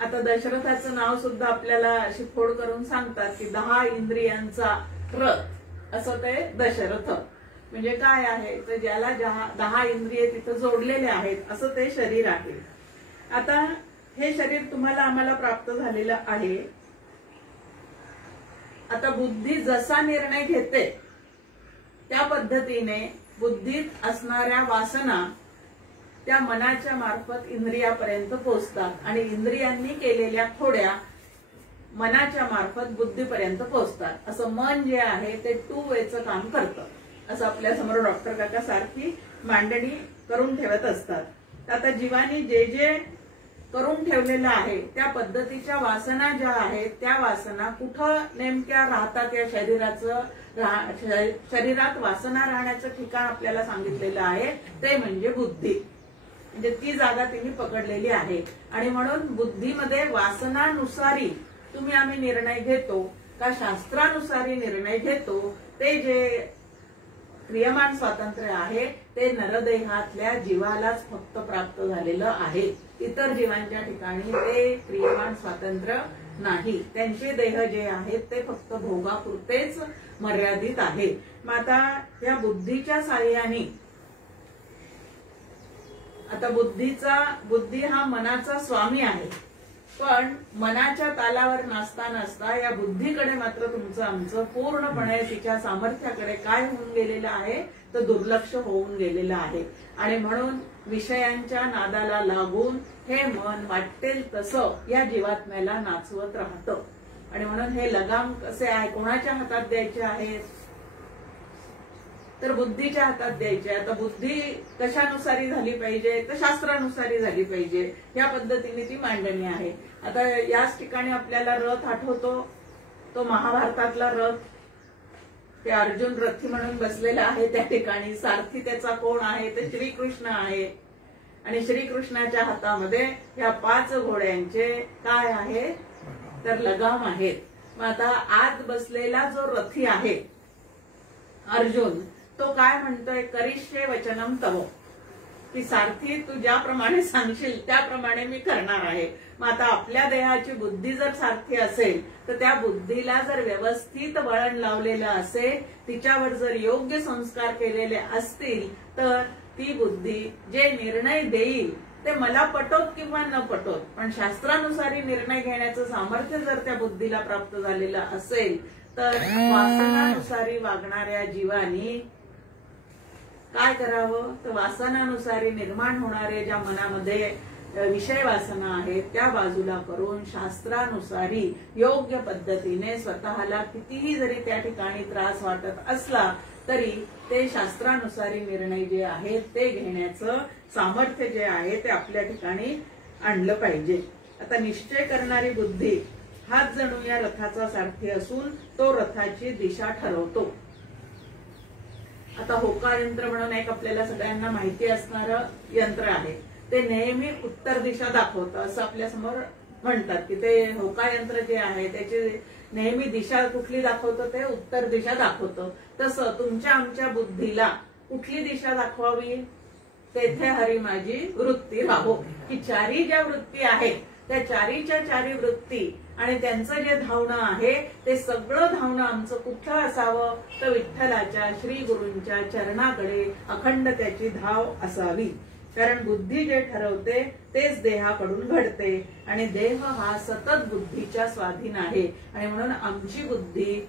आता दशरथाचं नाव सुद्धा आपल्याला अशी फोड करून सांगतात की 10 इंद्रियांचा रथ असं ते दशरथ म्हणजे काय आहे तर ज्याला 10 इंद्रिय तिथं जोडलेले आहेत असं ते शरीर आहे. आता हे शरीर तुम्हाला आम्हाला प्राप्त झालेलं आहे. आता बुद्धी जसा निर्णय घेते त्या पद्धतीने बुद्धीत असणाऱ्या वासना त्या मनाच्या मार्फत इंद्रियापर्यंत पोहोचतात आणि इंद्रियांनी केलेल्या खोड्या मनाच्या मार्फत बुद्धीपर्यंत पोहोचतात. असं मन जे आहे ते 2 वेचं काम करतं असं आपल्या समोर डॉक्टर काका सारखी मांडणी करून ठेवत असतात. आता जीवानी जे जे करून ठेवलेलं आहे त्या पद्धतीच्या वासना ज्या आहेत त्या वासना कुठं नेमक्या राहतात या शरीरात वासना राहण्याचं ठिकाण आपल्याला सांगितलेलं आहे ते म्हणजे बुद्धी. म्हणजे ती जागा तिने पकडलेली आहे. आणि म्हणून बुद्धीमध्ये वासनानुसारी तुम्ही आम्ही निर्णय घेतो का शास्त्रानुसारी निर्णय घेतो ते जे क्रियमान स्वातंत्र्य आहे ते नरदेहातल्या जीवालाच फक्त प्राप्त झालेलं आहे. इतर जीवांच्या ठिकाणी ते क्रियमान स्वातंत्र्य नाही. त्यांचे देह जे आहेत ते फक्त भोगापुरतेच मर्यादित आहे. मग आता या बुद्धीच्या साह्याने आता बुद्धी हा मनाचा स्वामी आहे. पण मनाच्या तालावर नाचता नाचता या बुद्धीकडे मात्र तुमचं आमचं पूर्णपणे तिच्या सामर्थ्याकडे काय होऊन गेलेलं आहे तर दुर्लक्ष होऊन गेलेलं आहे. आणि म्हणून विषयांच्या नादाला लागून हे मन वाटेल तसं या जीवात्म्याला नाचवत राहतं. आणि म्हणून हे लगाम कसे आहे कोणाच्या हातात द्यायचे आहेत तर बुद्धीच्या हातात द्यायचे. आता बुद्धी कशानुसारी झाली पाहिजे तर शास्त्रानुसारी झाली पाहिजे. या पद्धतीने ती मांडणी आहे. आता याच ठिकाणी आपल्याला रथ आठवतो तो महाभारतातला रथ. ते अर्जुन रथी म्हणून बसलेला आहे त्या ठिकाणी. सारथी त्याचा कोण आहे? ते श्रीकृष्ण आहे. आणि श्रीकृष्णाच्या हातामध्ये या 5 घोड्यांचे काय आहे तर लगाम आहेत. मग आता आत बसलेला जो रथी आहे अर्जुन, तो काय म्हणतोय? करिष्ये वचनम तव, की सारथी तू ज्याप्रमाणे सांगशील त्याप्रमाणे मी करणार आहे. मग आता आपल्या देहाची बुद्धी जर सारथी असेल तर त्या बुद्धीला जर व्यवस्थित वळण लावलेलं असेल, तिच्यावर जर योग्य संस्कार केलेले असतील, तर ती बुद्धी जे निर्णय देईल ते मला पटोत किंवा न पटोत, पण शास्त्रानुसारी निर्णय घेण्याचं सामर्थ्य जर त्या बुद्धीला प्राप्त झालेलं असेल, तर वासनानुसारी वागणाऱ्या जीवानी काय करावं? तर वासनानुसारी निर्माण होणारे ज्या मनामध्ये विषय वासना आहेत त्या बाजूला करून शास्त्रानुसारी योग्य पद्धतीने स्वतःला कितीही जरी त्या ठिकाणी त्रास वाटत असला तरी ते शास्त्रानुसारी निर्णय जे आहेत ते घेण्याचं सामर्थ्य जे आहे ते आपल्या ठिकाणी आणलं पाहिजे. आता निश्चय करणारी बुद्धी हाच जणू या रथाचा सारथी असून तो रथाची दिशा ठरवतो. आता होकार यंत्र म्हणून एक आपल्याला सगळ्यांना माहिती असणारं यंत्र आहे. ते नेहमी उत्तर दिशा दाखवतं असं आपल्या समोर म्हणतात की ते होकार यंत्र जे आहे त्याची नेहमी दिशा कुठली दाखवतं? ते उत्तर दिशा दाखवतं. तसं तुमच्या आमच्या बुद्धीला कुठली दिशा दाखवावी? तेथे हरी माझी वृत्ती राहो, की चारी ज्या वृत्ती आहेत त्या चारीच्या चारी वृत्ती आणि त्यांचं जे धावणं आहे ते सगळं धावणं आमचं कुठं असावं? तर विठ्ठलाच्या श्री गुरूंच्या चरणाकडे अखंड त्याची धाव असावी. कारण बुद्धी जे ठरवते तेच देहाकडून घडते आणि देह हा सतत बुद्धीच्या स्वाधीन आहे. आणि म्हणून आमची बुद्धी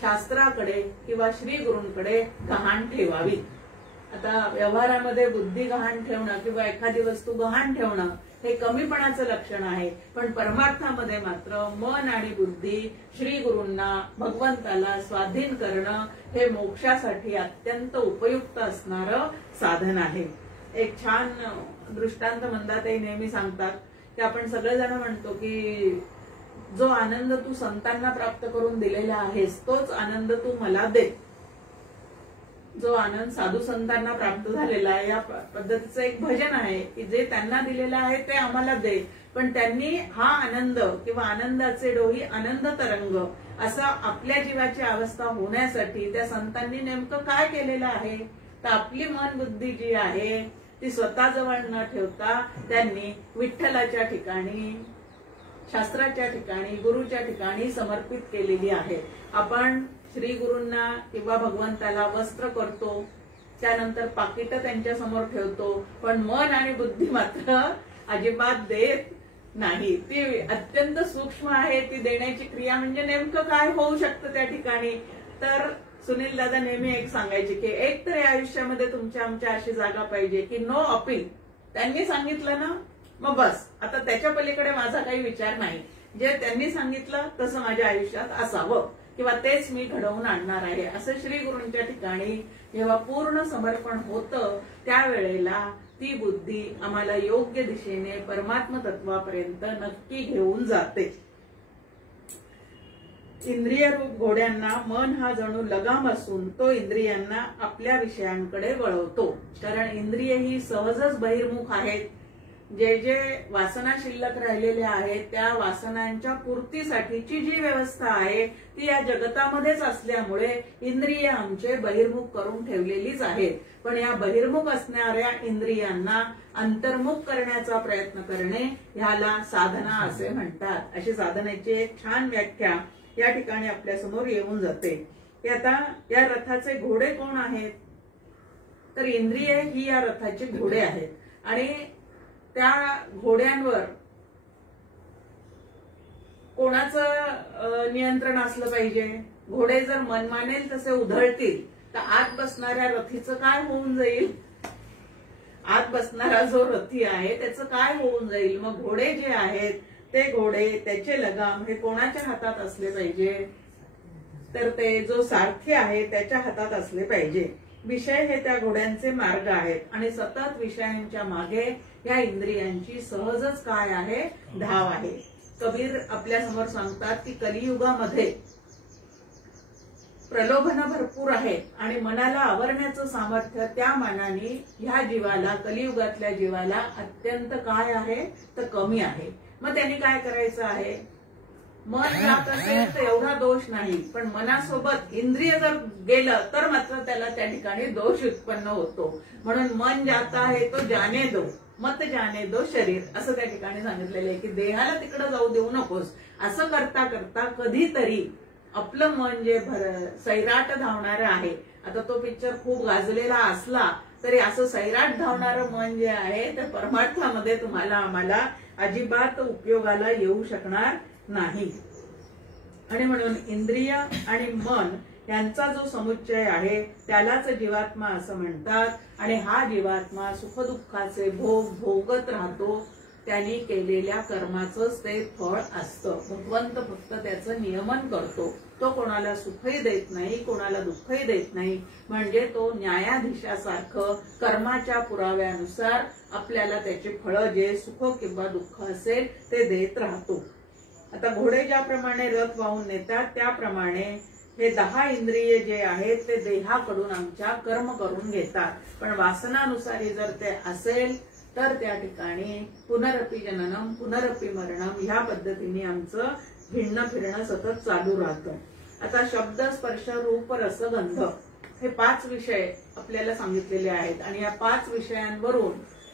शास्त्राकडे किंवा श्री गुरूंकडे गहाण ठेवावी. आता व्यवहारामध्ये बुद्धी गहाण ठेवणं किंवा एखादी वस्तू गहाण ठेवणं हे कमीपणाचं लक्षण आहे, पण परमार्थामध्ये मात्र मन आणि बुद्धी श्री गुरूंना भगवंताला स्वाधीन करणं हे मोक्षासाठी अत्यंत उपयुक्त असणारं साधन आहे. एक छान दृष्टांत मंदाताई नेहमी सांगतात की आपण सगळेजण म्हणतो की जो आनंद तू संतांना प्राप्त करून दिलेला आहेस तोच आनंद तू मला दे. जो आनंद साधू संतांना प्राप्त झालेला आहे या पद्धतीचं एक भजन आहे की जे त्यांना दिलेलं आहे ते आम्हाला दे, पण त्यांनी हा आनंद किंवा आनंदाचे डोही आनंद तरंग असं आपल्या जीवाची अवस्था होण्यासाठी त्या संतांनी नेमकं काय केलेलं आहे? तर आपली मन बुद्धी जी आहे ती स्वतःजवळ न ठेवता त्यांनी विठ्ठलाच्या ठिकाणी, शास्त्राच्या ठिकाणी, गुरुच्या ठिकाणी समर्पित केलेली आहे. आपण श्री गुरूंना किंवा भगवंताला वस्त्र करतो, त्यानंतर पाकिट त्यांच्या समोर ठेवतो, पण मन आणि बुद्धी मात्र अजिबात देत नाही. ती अत्यंत सूक्ष्म आहे. ती देण्याची क्रिया म्हणजे नेमकं काय होऊ शकतं त्या ठिकाणी? तर सुनील दादा नेहमी एक सांगायचे की एक तर या आयुष्यामध्ये तुमच्या आमच्या अशी जागा पाहिजे की नो अपील. त्यांनी सांगितलं ना मग बस, आता त्याच्या पलीकडे माझा काही विचार नाही. जे त्यांनी सांगितलं तसं माझ्या आयुष्यात असावं किंवा तेच मी घडवून आणणार आहे असं श्री गुरूंच्या ठिकाणी जेव्हा पूर्ण समर्पण होतं त्यावेळेला ती बुद्धी आम्हाला योग्य दिशेने परमात्म तत्वापर्यंत नक्की घेऊन जाते. इंद्रिय रूप घोड्यांना मन हा जणू लगाम असून तो इंद्रियांना आपल्या विषयांकडे वळवतो. कारण इंद्रिय ही सहजच बहिर्मुख आहेत. जे जे वासना शिल्लक राहिलेल्या आहेत त्या वासनांच्या पूर्तीसाठीची जी व्यवस्था आहे ती या जगतामध्येच असल्यामुळे इंद्रिय आमचे बहिर्मुख करून ठेवलेलीच आहेत. पण या बहिर्मुख असणाऱ्या इंद्रियांना अंतर्मुख करण्याचा प्रयत्न करणे ह्याला साधना असे म्हणतात. अशी साधनेची एक छान व्याख्या या ठिकाणी आपल्या समोर येऊन जाते. की आता या रथाचे घोडे कोण आहेत? तर इंद्रिय ही या रथाचे घोडे आहेत आणि त्या घोड्यांवर कोणाचं नियंत्रण असलं पाहिजे? घोडे जर मन मानेल तसे उधळतील तर आत बसणाऱ्या रथीचं काय होऊन जाईल? आत बसणारा जो रथी आहे त्याचं काय होऊन जाईल? मग घोडे जे आहेत ते घोडे, त्याचे लगाम हे कोणाच्या हातात असले पाहिजे? तर ते जो सारथी आहे त्याच्या हातात असले पाहिजे. विषय हे त्या घोड्यांचे मार्ग आहेत आणि सतत विषयांच्या मागे या इंद्रियांची सहजच काय आहे? धाव आहे. कबीर आपल्या समोर सांगतात की कलियुगामध्ये प्रलोभन भरपूर आहेत आणि मनाला आवरण्याचं सामर्थ्य त्या मानाने ह्या जीवाला, कलियुगातल्या जीवाला अत्यंत काय आहे तर कमी आहे. मग त्यांनी काय करायचं आहे? मन जात असेल तर एवढा दोष नाही, पण मनासोबत इंद्रिय जर गेलं तर मात्र त्याला त्या ठिकाणी दोष उत्पन्न होतो. म्हणून मन जाता आहे तो जाने दो, मत जाने दो शरीर, असं त्या ठिकाणी सांगितलेलं आहे की देहाला तिकडे जाऊ देऊ नकोस. असं करता करता कधीतरी आपलं मन जे सैराट धावणारं आहे, आता तो पिक्चर खूप गाजलेला असला तरी असं सैराट धावणारं मन जे आहे ते परमार्थामध्ये तुम्हाला आम्हाला अजिबात उपयोगाला येऊ शकणार नाही. आणि म्हणून इंद्रिय आणि मन यांचा जो समुच्चय आहे त्यालाच जीवात्मा असं म्हणतात. आणि हा जीवात्मा सुखदुःखाचे भोग भोगत राहतो. त्यांनी केलेल्या कर्माचंच ते फळ असतं. भगवंत फक्त त्याचं नियमन करतो. तो कोणाला सुखही देत नाही, कोणाला दुःखही देत नाही. म्हणजे तो न्यायाधीशासारखं कर्माच्या पुराव्यानुसार आपल्याला त्याचे फळं जे सुख किंवा दुःख असेल ते देत राहतो. आता घोडे ज्याप्रमाणे रथ वाहून नेतात त्याप्रमाणे हे 10 इंद्रिय जे आहेत ते देहाकडून आमच्या कर्म करून घेतात. पण वासनानुसारी जर ते असेल तर त्या ठिकाणी पुनरपि जननम पुनरपि मरणम ह्या पद्धतीने आमचं हिंडणं फिरणं सतत चालू राहतं. आता शब्द, स्पर्श, रूप, रस, गंध हे 5 विषय आपल्याला सांगितलेले आहेत आणि या 5 विषयांवरून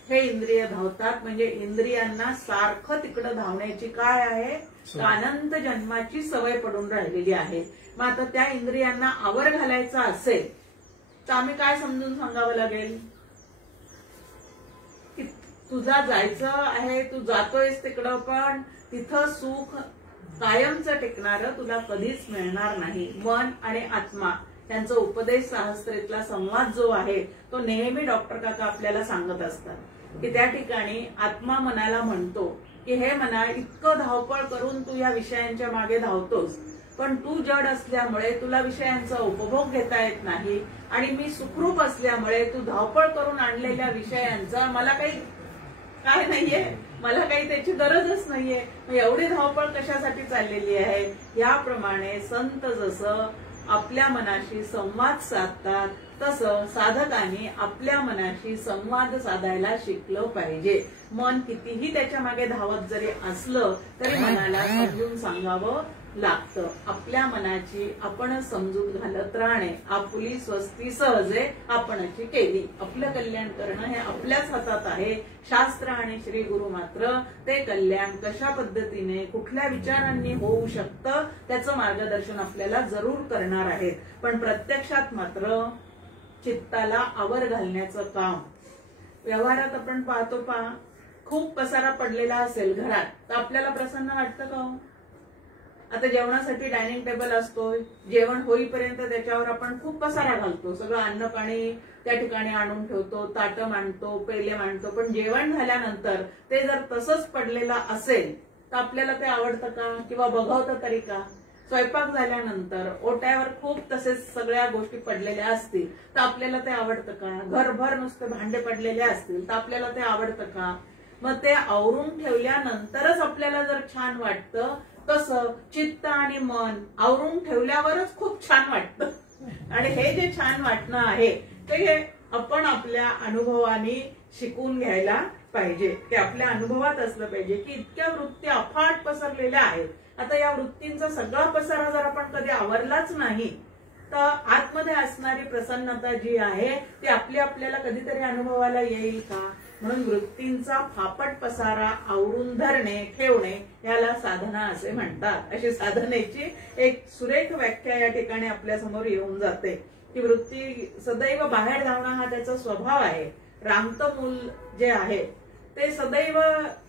हे इंद्रिय धावतात. म्हणजे इंद्रियांना सारखं तिकडं धावण्याची काय आहे, अनंत जन्माची सवय पडून राहिलेली आहे. मग आता त्या इंद्रियांना आवर घालायचा असेल तर आम्ही काय समजून सांगावं लागेल की तुझा जायचं आहे, तू जातोयस तिकडं, पण तिथं सुख कायमचं टिकणारं तुला कधीच मिळणार नाही. मन आणि आत्मा त्यांचा उपदेश सहस्त्रेतला संवाद जो आहे तो नेहमी डॉक्टर काका आपल्याला सांगत असतात की त्या ठिकाणी आत्मा मनाला म्हणतो की हे मना, इतकं धावपळ करून तू या विषयांच्या मागे धावतोस, पण तू जड असल्यामुळे तुला विषयांचा उपभोग घेता येत नाही आणि मी सुखरूप असल्यामुळे तू धावपळ करून आणलेल्या विषयांचा मला काही काय नाहीये, मला काही त्याची गरजच नाहीये. एवढी धावपळ कशासाठी चाललेली आहे? याप्रमाणे संत जसं आपल्या मनाशी संवाद साधतात तसं साधकांनी आपल्या मनाशी संवाद साधायला शिकलं पाहिजे. मन कितीही त्याच्या मागे धावत जरी असलं तरी मनाला समजून सांगावं लागतं. आपल्या मनाची आपण समजूत घालत राहणे. आपुली स्वस्ती सहजे आपणची केली. आपलं कल्याण करणं हे आपल्याच हातात आहे. शास्त्र आणि श्री गुरु मात्र ते कल्याण कशा पद्धतीने कुठल्या विचारांनी होऊ शकतं त्याचं मार्गदर्शन आपल्याला जरूर करणार आहेत. पण प्रत्यक्षात मात्र चित्ताला आवर घालण्याचं काम व्यवहारात आपण पाहतो. खूप पसारा पडलेला असेल घरात तर आपल्याला प्रसन्न वाटतं का? आता जेवणासाठी डायनिंग टेबल असतो, जेवण होईपर्यंत त्याच्यावर आपण खूप पसारा घालतो, सगळं अन्न पाणी त्या ठिकाणी आणून ठेवतो, ताटं मांडतो, पेले मांडतो. पण जेवण झाल्यानंतर ते जर तसंच पडलेलं असेल तर आपल्याला ते आवडतं का किंवा बघवतं तरी का? स्वयंपाक झाल्यानंतर ओट्यावर खूप तसेच सगळ्या गोष्टी पडलेल्या असतील तर आपल्याला ते आवडतं का? घरभर नुसते भांडे पडलेले असतील तर आपल्याला ते आवडतं का? मग ते आवरून ठेवल्यानंतरच आपल्याला जर छान वाटतं तसं चित्त आणि मन आवरून ठेवल्यावरच खूप छान वाटतं. आणि हे जे छान वाटणं आहे ते आपण आपल्या अनुभवाने शिकून घ्यायला पाहिजे. ते आपल्या अनुभवात असलं पाहिजे की इतक्या वृत्ती अफाट पसरलेल्या आहेत. आता या वृत्तींचा सगळा पसारा जर आपण कधी आवरलाच नाही तर आतमध्ये असणारी प्रसन्नता जी आहे ती आपल्याला कधीतरी अनुभवाला येईल का? म्हणून वृत्तींचा फापट पसारा आवरून धरणे, ठेवणे याला साधना असे म्हणतात. अशी साधनेची एक सुरेख व्याख्या या ठिकाणी आपल्या समोर येऊन जाते की वृत्ती सदैव बाहेर धावणं हा त्याचा स्वभाव आहे. रांगतं मूल जे आहे ते सदैव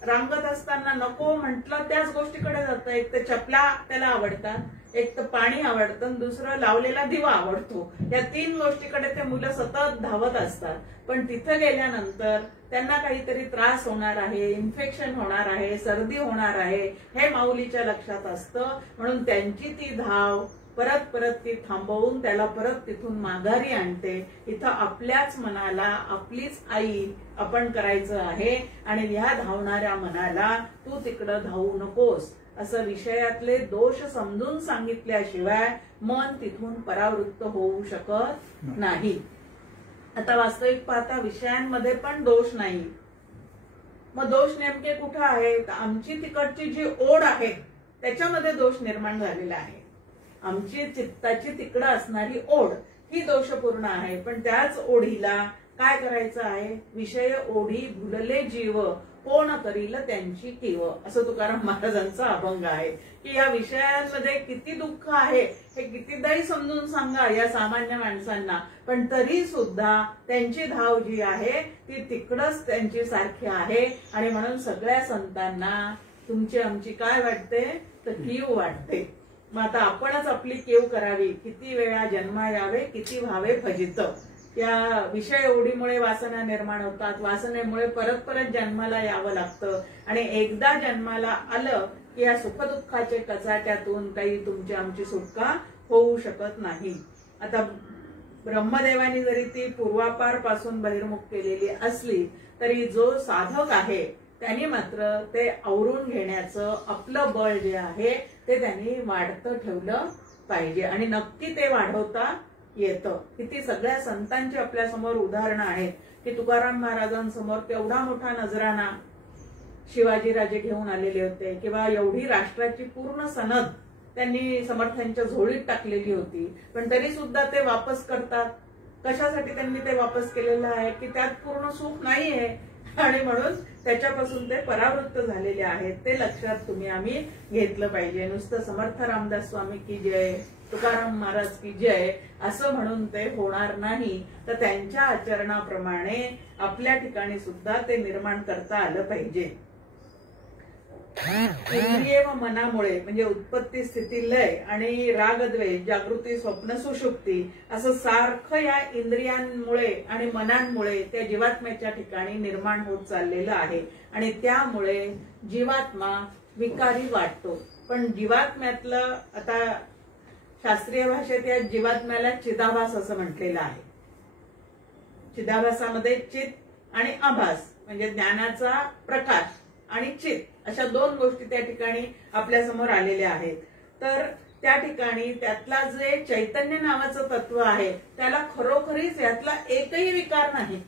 रांगत असताना नको म्हटलं त्याच गोष्टीकडे जातं. एक तर चपला त्याला आवडतात, एक तर पाणी आवडतं, दुसरं लावलेला दिवा आवडतो. या 3 गोष्टीकडे ते मुलं सतत धावत असतात. पण तिथं गेल्यानंतर त्यांना काहीतरी त्रास होणार आहे, इन्फेक्शन होणार आहे, सर्दी होणार आहे हे माऊलीच्या लक्षात असतं. म्हणून त्यांची ती धाव परत परत ती थांबवून त्याला परत तिथून माघारी आणते. इथं आपल्याच मनाला आपलीच आई आपण करायचं आहे आणि ह्या धावणाऱ्या मनाला तू तिकडं धावू नकोस, असं विषयातले दोष समजून सांगितल्याशिवाय मन तिथून परावृत्त होऊ शकत नाही. आता वास्तविक पाहता विषयांमध्ये पण दोष नाही. मग दोष नेमके कुठे आहेत? आमची तिकडची जी ओढ आहे त्याच्यामध्ये दोष निर्माण झालेला आहे. आमची चित्ताची तिकडं असणारी ओढ ही दोषपूर्ण आहे. पण त्याच ओढीला काय करायचं आहे? विषय ओढी भुलले जीव कोण करील त्यांची कीव, असं तुकाराम महाराजांचा अभंग आहे की या विषयांमध्ये किती दुःख आहे हे कितीदाही समजून सांगा या सामान्य माणसांना, पण तरी सुद्धा त्यांची धाव जी आहे ती तिकडच त्यांची सारखी आहे. आणि म्हणून सगळ्या संतांना तुमची आमची काय वाटते? तर कीव वाटते. मग आता आपणच आपली कीव करावी. किती वेळा जन्मा यावे किती व्हावे फजित. या विषय ओढीमुळे वासना निर्माण होतात. वासनेमुळे परत परत जन्माला यावं लागतं. आणि एकदा जन्माला आलं की या सुखदुःखाचे कचाट्यातून काही तुमची आमची सुटका होऊ शकत नाही. आता ब्रह्मदेवानी जरी ती पूर्वापार पासून बहिर्मुख केलेली असली तरी जो साधक आहे त्यांनी मात्र ते आवरून घेण्याचं आपलं बळ जे आहे ते त्यांनी वाढतं ठेवलं पाहिजे. आणि नक्की ते वाढवता येतं. किती सगळ्या संतांची आपल्या समोर उदाहरणं आहेत की तुकाराम महाराजांसमोर केवढा मोठा नजराणा शिवाजीराजे घेऊन आलेले होते किंवा एवढी राष्ट्राची पूर्ण सनद त्यांनी समर्थांच्या झोळीत टाकलेली होती, पण तरी सुद्धा ते वापस करतात. कशासाठी त्यांनी ते वापस केलेलं आहे? की त्यात पूर्ण सुख नाहीये आणि म्हणून त्याच्यापासून ते परावृत्त झालेले आहेत. ते लक्षात तुम्ही आम्ही घेतलं पाहिजे. नुसतं समर्थ रामदास स्वामी की जय, तुकाराम महाराज की जय असं म्हणून ते होणार नाही. तर त्यांच्या आचरणाप्रमाणे आपल्या ठिकाणी सुद्धा ते निर्माण करता आलं पाहिजे. इंद्रिय व मनामुळे म्हणजे उत्पत्ती स्थिती लय आणि रागद्वेष जागृती स्वप्न सुषुप्ती असं सारखं या इंद्रियांमुळे आणि मनांमुळे त्या जीवात्म्याच्या ठिकाणी निर्माण होत चाललेलं आहे. आणि त्यामुळे जीवात्मा विकारी वाटतो. पण जीवात्म्यातलं आता शास्त्रीय भाषेत या जीवात्म्याला चिदाभास असं म्हटलेलं आहे. चिदाभासामध्ये चित आणि आभास म्हणजे ज्ञानाचा प्रकाश आणि चित अशा दोन गोष्टी त्या ठिकाणी आपल्या समोर आलेल्या आहेत. तर त्या ठिकाणी त्यातला जे चैतन्य नावाचं तत्व आहे त्याला खरोखरीच यातला एकही विकार नाही.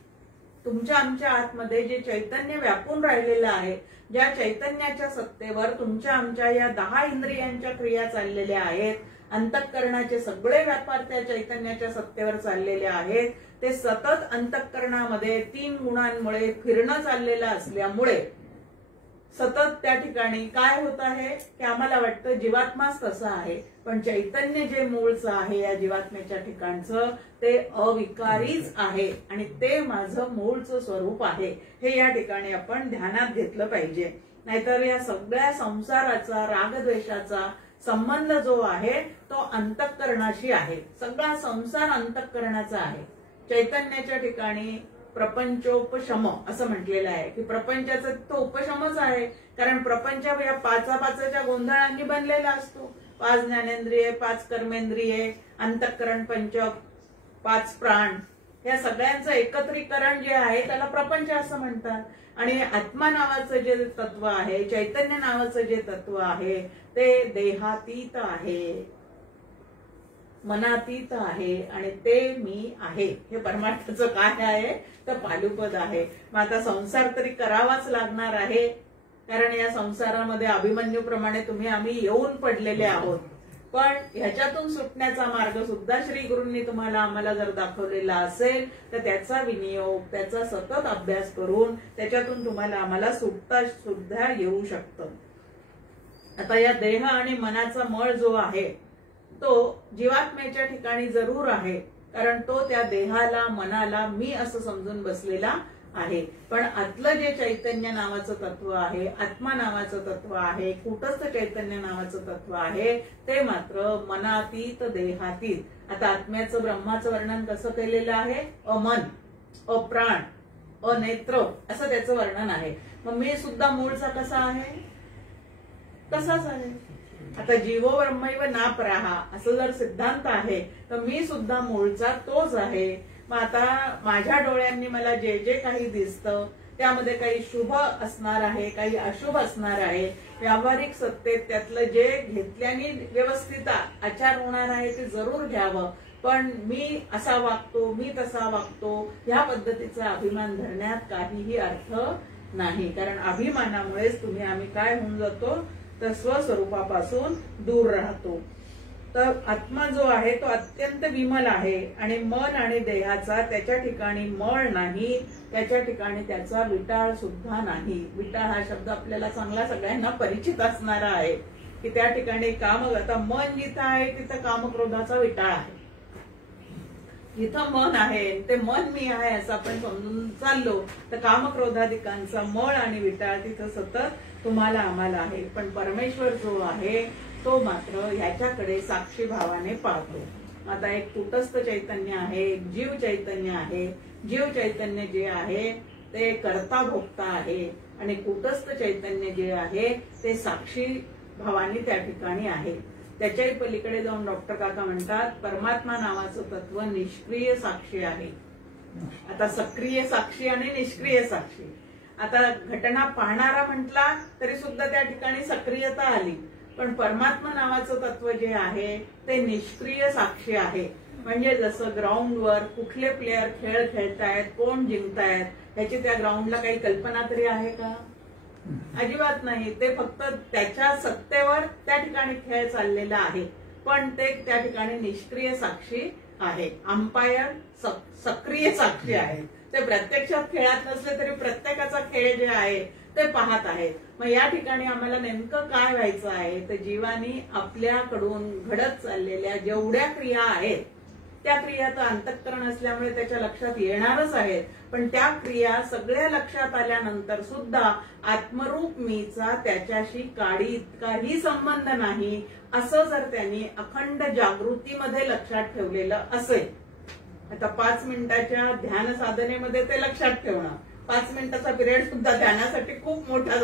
तुमच्या आमच्या आतमध्ये जे चैतन्य व्यापून राहिलेलं आहे, ज्या चैतन्याच्या सत्तेवर तुमच्या आमच्या या 10 इंद्रियांच्या क्रिया चाललेल्या आहेत, अंतःकरणाचे सगळे व्यापार त्या चैतन्याच्या सत्तेवर चाललेले आहेत, ते सतत अंतःकरणामध्ये 3 गुणांमुळे फिरणं चाललेलं असल्यामुळे सतत त्या ठिकाणी काय होत आहे की आम्हाला वाटतं जीवात्माच तसं आहे, पण चैतन्य जे मूळचं आहे या जीवात्म्याच्या ठिकाणचं ते अविकारीच आहे आणि ते माझं मूळचं स्वरूप आहे. हे या ठिकाणी आपण ध्यानात घेतलं पाहिजे. नाहीतर या सगळ्या संसाराचा रागद्वेषाचा संबंध जो आहे तो अंतःकरणाशी आहे. सगळा संसार अंतःकरणाचा आहे. चैतन्याच्या ठिकाणी प्रपंचोपशम असं म्हटलेलं आहे की प्रपंचाचा तो उपशमच आहे. कारण प्रपंच या 5 गोंधळांनी बनलेला असतो. 5 ज्ञानेंद्रिये, 5 कर्मेंद्रिये, अंतःकरण पंच, 5 प्राण, या सगळ्यांचं एकत्रीकरण जे आहे त्याला प्रपंच असं म्हणतात. आणि आत्मा नावाचं जे तत्व आहे, चैतन्य नावाचं जे तत्व आहे ते देहातीत आहे, मनातीत आहे आणि ते मी आहे. हे परमार्थाचं काय आहे तर पालुपद आहे. मग आता संसार तरी करावाच लागणार आहे, कारण या संसारामध्ये अभिमन्यूप्रमाणे तुम्ही आम्ही येऊन पडलेले आहोत. पण ह्याच्यातून सुटण्याचा मार्ग सुद्धा श्री गुरूंनी तुम्हाला आम्हाला जर दाखवलेला असेल तर त्याचा विनियोग, त्याचा सतत अभ्यास करून त्याच्यातून तुम्हाला आम्हाला सुटता सुद्धा येऊ शकतं. आता या देह आणि मनाचा मळ जो आहे तो जीवात्म्याच्या ठिकाणी जरूर आहे, कारण तो त्या देहाला मनाला मी असं समजून बसलेला आहे. पण आतलं जे चैतन्य नावाचं तत्व आहे, आत्मा नावाचं तत्व आहे, कूटस्थ चैतन्य नावाचं तत्व आहे ते मात्र मनातीत देहातीत. आता आत्म्याचं ब्रह्माचं वर्णन कसं केलेलं आहे? अमन, अप्राण, अनेत्र असं त्याचं वर्णन आहे. मग मी सुद्धा मूळचा कसा आहे? तसाच आहे. आता जीवो ब्रह्मैव नापराहा असं जर सिद्धांत आहे तर मी सुद्धा मूळचा तोच आहे. मग आता माझ्या डोळ्यांनी मला जे जे काही दिसतं त्यामध्ये काही शुभ असणार आहे, काही अशुभ असणार आहे. व्यावहारिक सत्तेत त्यातलं जे घेतल्याने व्यवस्थित आचार होणार आहे ते जरूर घ्यावं. पण मी असा वागतो, मी तसा वागतो ह्या पद्धतीचा अभिमान धरण्यात काहीही अर्थ नाही. कारण अभिमानामुळेच आम्ही काय होऊन जातो, तर स्वस्वरूपापासून दूर राहतो. तर आत्मा जो आहे तो अत्यंत विमल आहे आणि मन आणि देहाचा त्याच्या ठिकाणी मळ नाही, त्याच्या ठिकाणी त्याचा विटाळ सुद्धा नाही. विटाळ हा शब्द आपल्याला चांगला सगळ्यांना परिचित असणारा आहे की त्या ठिकाणी आता मन जिथं आहे तिथं कामक्रोधाचा विटाळ आहे. जिथं मन आहे ते मन मी आहे असं आपण समजून चाललो तर कामक्रोधाधिकांचा मळ आणि विटाळ तिथं सतत तुम्हाला आम्हाला आहे. पण परमेश्वर जो आहे तो मात्र ह्याच्याकडे साक्षी भावाने पाहतो. आता एक कुटस्थ चैतन्य आहे, एक जीव चैतन्य आहे. जीव चैतन्य जे आहे ते कर्ता भोक्ता आहे आणि कुटस्थ चैतन्य जे आहे ते साक्षी भावाने त्या ठिकाणी आहे. त्याच्याही पलीकडे जाऊन डॉक्टर काका म्हणतात परमात्मा नावाचं तत्व निष्क्रिय साक्षी आहे. आता सक्रिय साक्षी आणि निष्क्रिय साक्षी. आता घटना पाहणारा म्हटला तरी सुद्धा त्या ठिकाणी सक्रियता आली. पण परमात्मा नावाचं तत्व जे आहे ते निष्क्रिय साक्षी आहे. म्हणजे जसं ग्राउंडवर कुठले प्लेयर खेळ खेळतायत, कोण जिंकतायत याची त्या ग्राउंडला काही कल्पना तरी आहे का? अजिबात नाही. ते फक्त त्याच्या सत्तेवर त्या ठिकाणी खेळ चाललेला आहे. पण ते त्या ठिकाणी निष्क्रिय साक्षी आहे. अंपायर सक्रिय साक्षी आहे. ते प्रत्यक्षात खेळात नसले तरी प्रत्येकाचा खेळ जे आहे ते पाहत आहेत. मग या ठिकाणी आम्हाला नेमकं काय व्हायचं आहे तर जीवानी आपल्याकडून घडत चाललेल्या जेवढ्या क्रिया आहेत त्या क्रिया तर अंतःकरण असल्यामुळे त्याच्या लक्षात येणारच आहेत. पण त्या क्रिया सगळ्या लक्षात आल्यानंतर सुद्धा आत्मरूप मीचा त्याच्याशी काहीही संबंध नाही असं जर त्यांनी अखंड जागृतीमध्ये लक्षात ठेवलेलं असेल. आता 5 मिनिटाच्या ध्यान साधनेमध्ये ते लक्षात ठेवणं, 5 मिनिटाचा पिरियड सुद्धा ध्यानासाठी खूप मोठा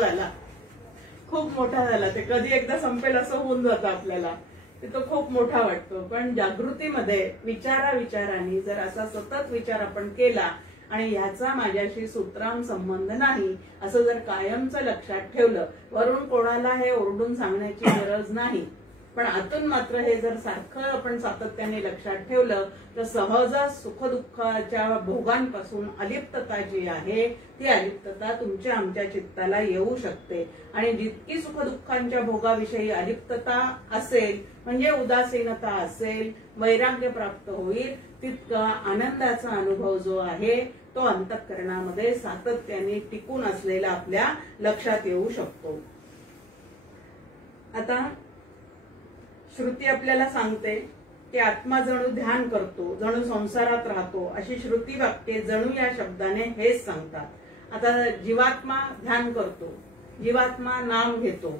झाला. ते कधी एकदा संपेल असं होऊन जातं आपल्याला. तो खूप मोठा वाटतो. पण जागृतीमध्ये विचारांनी जर असा सतत विचार आपण केला आणि ह्याचा माझ्याशी सूत्राम संबंध नाही असं जर कायमचं लक्षात ठेवलं, वरून कोणाला हे ओरडून सांगण्याची गरज नाही. पण आतून मात्र हे जर सारखं आपण सातत्याने लक्षात ठेवलं तर सहज सुखदुःखाच्या भोगांपासून अलिप्तता जी आहे ती अलिप्तता तुमच्या आमच्या चित्ताला येऊ शकते. आणि जितकी सुखदुःखांच्या भोगाविषयी अलिप्तता असेल म्हणजे उदासीनता असेल, वैराग्य प्राप्त होईल, तितका आनंदाचा अनुभव जो आहे तो अंतःकरणामध्ये सातत्याने टिकून असलेला आपल्या लक्षात येऊ शकतो. आता श्रुती आपल्याला सांगते की आत्मा जणू ध्यान करतो, जणू संसारात राहतो अशी श्रुती वाक्ये जणू या शब्दाने हेच सांगतात. आता जीवात्मा ध्यान करतो, जीवात्मा नाम घेतो.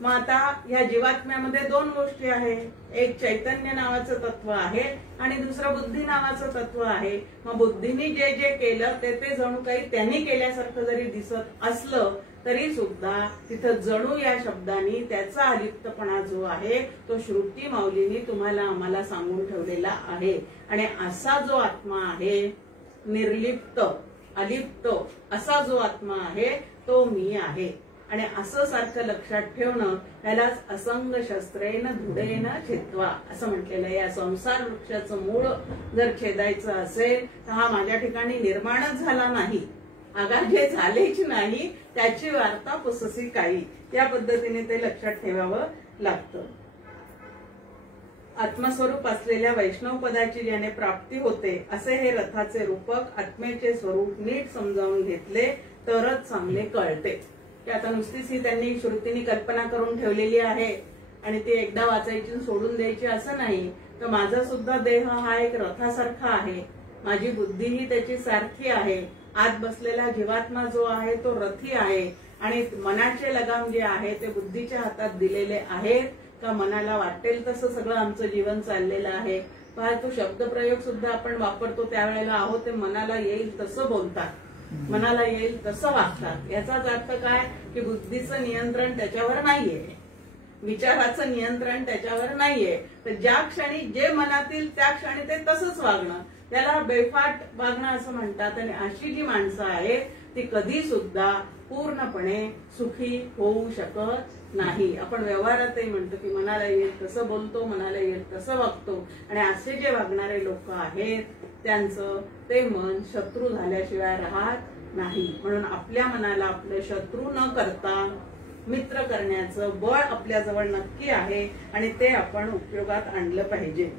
मग आता या जीवात्म्यामध्ये 2 गोष्टी आहे. एक चैतन्य नावाचं तत्व आहे आणि दुसरं बुद्धी नावाचं तत्व आहे. मग बुद्धीने जे जे केलं ते जणू काही त्यांनी केल्यासारखं जरी दिसत असलं तरी सुद्धा तिथं जणू या शब्दांनी त्याचा अलिप्तपणा जो आहे तो श्रुती माऊलीने तुम्हाला आम्हाला सांगून ठेवलेला आहे. आणि असा जो आत्मा आहे निर्लिप्त अलिप्त असा जो आत्मा आहे तो मी आहे. आणि असं सारखं लक्षात ठेवणं यालाच असंग शस्त्रेन धुडेन छेदवा असं म्हटलेलं आहे. या संसार वृक्षाचं मूळ जर छेदायचं असेल तर हा माझ्या ठिकाणी निर्माणच झाला नाही, आगा जे झालेच नाही त्याची वार्ता पुससी काही. या पद्धतीने ते लक्षात ठेवावं लागतं. आत्मस्वरूप असलेल्या वैष्णव पदाची ज्याने प्राप्ती होते असे हे रथाचे रूपक आत्मेचे स्वरूप नीट समजावून घेतले तरच चांगले कळते. की आता नुसतीच ही त्यांनी श्रुतीने कल्पना करून ठेवलेली आहे आणि ती एकदा वाचायची सोडून द्यायची असं नाही. तर माझा सुद्धा देह हा एक रथासारखा आहे, माझी बुद्धीही त्याची सारखी आहे. आत बसलेला जीवात्मा जो आहे तो रथी आहे आणि मनाचे लगाम जे आहे ते बुद्धीच्या हातात दिलेले आहेत का मनाला वाटेल तसं सगळं आमचं जीवन चाललेलं आहे. पहा तो शब्दप्रयोग सुद्धा आपण वापरतो त्यावेळेला आहो ते मनाला येईल तसं बोलतात, मनाला येईल तसं वागतात. याचाच अर्थ काय की बुद्धीचं नियंत्रण त्याच्यावर नाहीये, विचाराचं नियंत्रण त्याच्यावर नाहीये. तर ज्या क्षणी जे मनातील त्या क्षणी ते तसंच वागणं त्याला बेफाट वागणं असं म्हणतात. आणि अशी जी माणसं आहेत ती कधी सुद्धा पूर्णपणे सुखी होऊ शकत नाही. आपण व्यवहारातही म्हणतो की मनाला येईल तसं बोलतो, मनाला येईल तसं वागतो, आणि असे जे वागणारे लोक आहेत त्यांचं ते मन शत्रू झाल्याशिवाय राहत नाही. म्हणून आपल्या मनाला आपले शत्रू न करता मित्र करण्याचं बळ आपल्याजवळ नक्की आहे आणि ते आपण उपयोगात आणलं पाहिजे.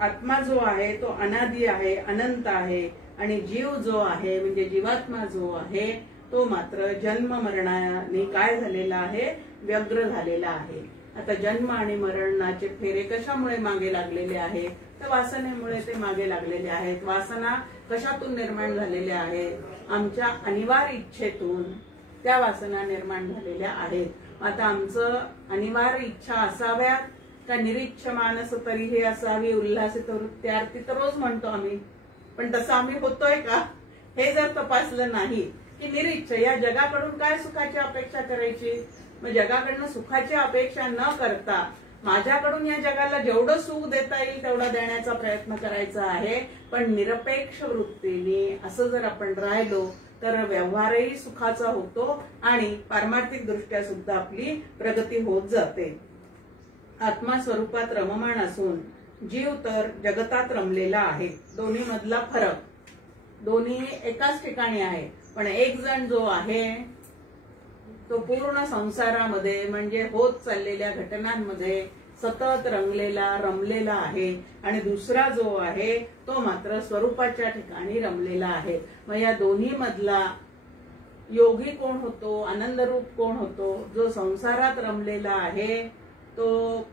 आत्मा जो आहे तो अनादी आहे, अनंत आहे, आणि जीव जो आहे म्हणजे जीवात्मा जो आहे तो मात्र जन्म मरणाने काय झालेला आहे, व्यग्र झालेला आहे. आता जन्म आणि मरणाचे फेरे कशामुळे मागे लागलेले आहे, तर वासनेमुळे ते मागे लागलेले आहेत. वासना कशातून निर्माण झालेल्या आहेत, आमच्या अनिवार्य इच्छेतून त्या वासना निर्माण झालेल्या आहेत. आता आमचं अनिवार्य इच्छा असाव्यात का निरीच्छ मानस तरीही असावी उल्हासित वृत्त्यार्थी, तर रोज म्हणतो आम्ही, पण तसं आम्ही होतोय का हे जर तपासलं नाही की निरीच्छ या जगाकडून काय सुखाची अपेक्षा करायची, मग जगाकडनं सुखाची अपेक्षा न करता माझ्याकडून या जगाला जेवढं सुख देता येईल तेवढा देण्याचा प्रयत्न करायचा आहे. पण निरपेक्ष वृत्तीने असं जर आपण राहिलो तर व्यवहारही सुखाचा होतो आणि पारमार्थिक दृष्ट्या सुद्धा आपली प्रगती होत जाते. आत्मा स्वरूपात रममाण असून जीव तर जगतात रमलेला आहे. दोन्ही मधला फरक, दोन्ही एकाच ठिकाणी आहे, पण एक जण जो आहे तो पूर्ण संसारामध्ये म्हणजे होत चाललेल्या घटनांमध्ये सतत रमलेला आहे, आणि दुसरा जो आहे तो मात्र स्वरूपाच्या ठिकाणी रमलेला आहे. मग या दोन्ही मधला योगी कोण होतो, आनंदरूप कोण होतो, जो संसारात रमलेला आहे तो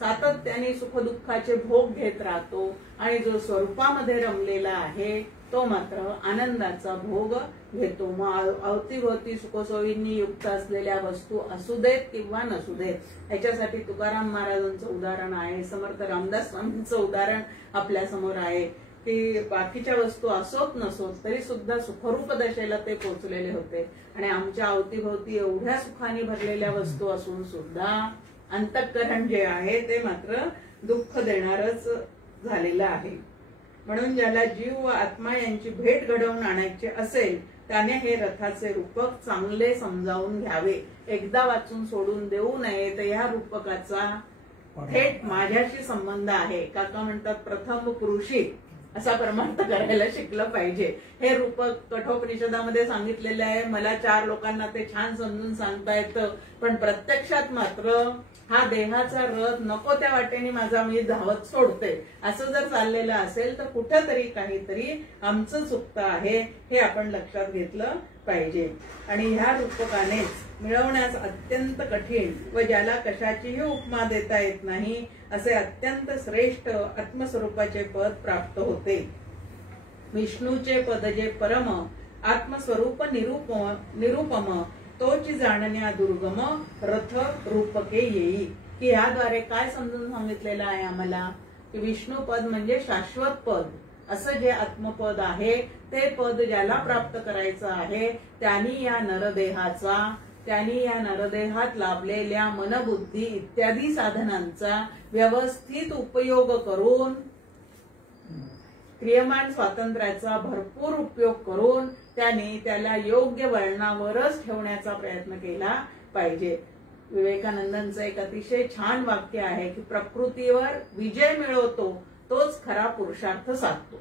सातत्याने सुखदुःखाचे भोग घेत राहतो, आणि जो स्वरूपामध्ये रमलेला आहे तो मात्र आनंदाचा भोग घेतो. मग अवतीभोवती सुखसोयींनी युक्त असलेल्या वस्तू असू देत किंवा नसू देत, ह्याच्यासाठी तुकाराम महाराजांचं उदाहरण आहे, समर्थ रामदास स्वामींचं उदाहरण आपल्या समोर आहे की बाकीच्या वस्तू असोत नसोत तरी सुद्धा सुखरूप दशेला ते पोहोचलेले होते, आणि आमच्या अवतीभोवती एवढ्या सुखाने भरलेल्या वस्तू असून सुद्धा अंतःकरण जे आहे ते मात्र दुःख देणारच झालेलं आहे. म्हणून ज्याला जीव व आत्मा यांची भेट घडवून आणायची असेल त्याने हे रथाचे रूपक चांगले समजावून घ्यावे. एकदा वाचून सोडून देऊ नये. तर या रूपकाचा थेट माझ्याशी संबंध आहे. काका म्हणतात प्रथम पुरुषी असा परमार्थ करायला शिकलं पाहिजे. हे रूपक कठोपनिषदामध्ये सांगितलेलं आहे. मला 4 लोकांना ते छान समजून सांगता येतं, पण प्रत्यक्षात मात्र हा देहाचा रथ नको त्या वाटेने माझा मी धावत सोडते असं जर चाललेलं असेल तर कुठेतरी काहीतरी आमचं चुकतं आहे हे आपण लक्षात घेतलं पाहिजे. आणि ह्या रूपकानेच मिळवण्यास अत्यंत कठीण व ज्याला कशाचीही उपमा देता येत नाही असे अत्यंत श्रेष्ठ आत्मस्वरूपाचे पद प्राप्त होते. विष्णूचे पद जे परम आत्मस्वरूप निरुपम तोची जाणण्या दुर्गम रथ रूपके येई. की याद्वारे काय समजून सांगितलेलं आहे आम्हाला की विष्णू पद म्हणजे शाश्वत पद, असं जे आत्मपद आहे ते पद ज्याला प्राप्त करायचं आहे त्यांनी या नरदेहात लाभलेल्या मनबुद्धी इत्यादी साधनांचा व्यवस्थित उपयोग करून क्रियमान स्वातंत्र्याचा भरपूर उपयोग करून त्याला योग्य वळणावरच ठेवण्याचा प्रयत्न केला पाहिजे. विवेकानंदांचं एक अतिशय छान वाक्य आहे की प्रकृतीवर विजय मिळवतो तोच खरा पुरुषार्थ साधतो.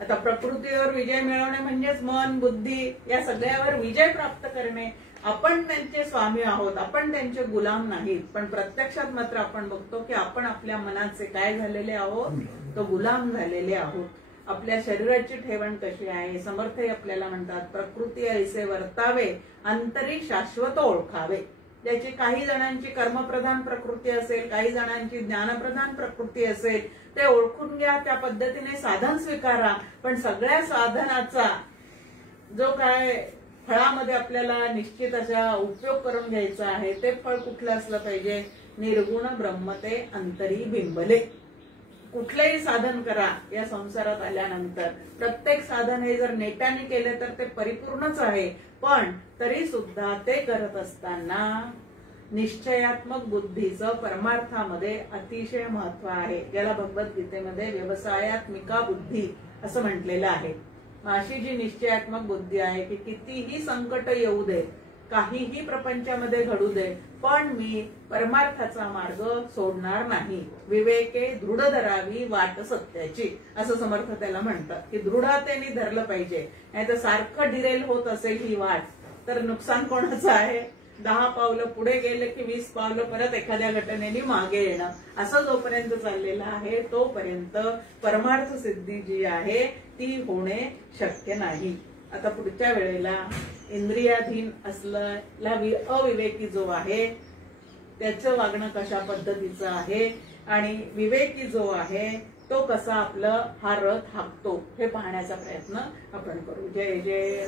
आता प्रकृतीवर विजय मिळवणे म्हणजेच मन बुद्धी या सगळ्यावर विजय प्राप्त करणे. आपण त्यांचे स्वामी आहोत, आपण त्यांचे गुलाम नाहीत, पण प्रत्यक्षात मात्र आपण बघतो की आपण आपल्या मनाचे काय झालेले आहोत, तो गुलाम झालेले आहोत. आपल्या शरीराची ठेवण कशी आहे, समर्थही आपल्याला म्हणतात प्रकृती ऐसे वर्तावे अंतरी शाश्वत ओळखावे. ज्याची काही जणांची कर्मप्रधान प्रकृती असेल, काही जणांची ज्ञानप्रधान प्रकृती असेल, ते ओळखून घ्या, त्या पद्धतीने साधन स्वीकारा. पण सगळ्या साधनाचा जो काय फळामध्ये आपल्याला निश्चित असा उपयोग करून घ्यायचा आहे ते फळ कुठलं असलं पाहिजे, निर्गुण ब्रह्मते अंतरी बिंबले. कुठलेही साधन करा या संसारात आल्यानंतर प्रत्येक साधन हे जर नेटाने केले तर ते परिपूर्णच आहे, पण तरी सुद्धा ते करत असताना निश्चयात्मक बुद्धीचं परमार्थामध्ये अतिशय महत्व आहे. ज्याला भगवद्गीतेमध्ये व्यवसायात्मिका बुद्धी असं म्हटलेलं आहे. अशी जी निश्चयात्मक बुद्धी आहे की कितीही संकट येऊ दे, काहीही प्रपंचामध्ये घडू दे, पण मी परमार्थाचा मार्ग सोडणार नाही. विवेके दृढ धरावी वाट सत्याची, असं समर्थ त्याला म्हणतात की दृढतेने धरलं पाहिजे. नाही तर सारखं डिरेल होत असेल ही वाट तर नुकसान कोणाचं आहे? 10 पावलं पुढे गेले की 20 पावलं परत एखाद्या घटनेने मागे येणं, असं जोपर्यंत चाललेलं आहे तोपर्यंत परमार्थ सिद्धी जी आहे ती होणे शक्य नाही. आता पुढच्या वेळेला इंद्रियाधीन असलेला अविवेकी जो आहे त्याचं वागणं कशा पद्धतीचं आहे आणि विवेकी जो आहे तो कसा आपलं हा रथ हाकतो हे पाहण्याचा प्रयत्न आपण करू. जय जय.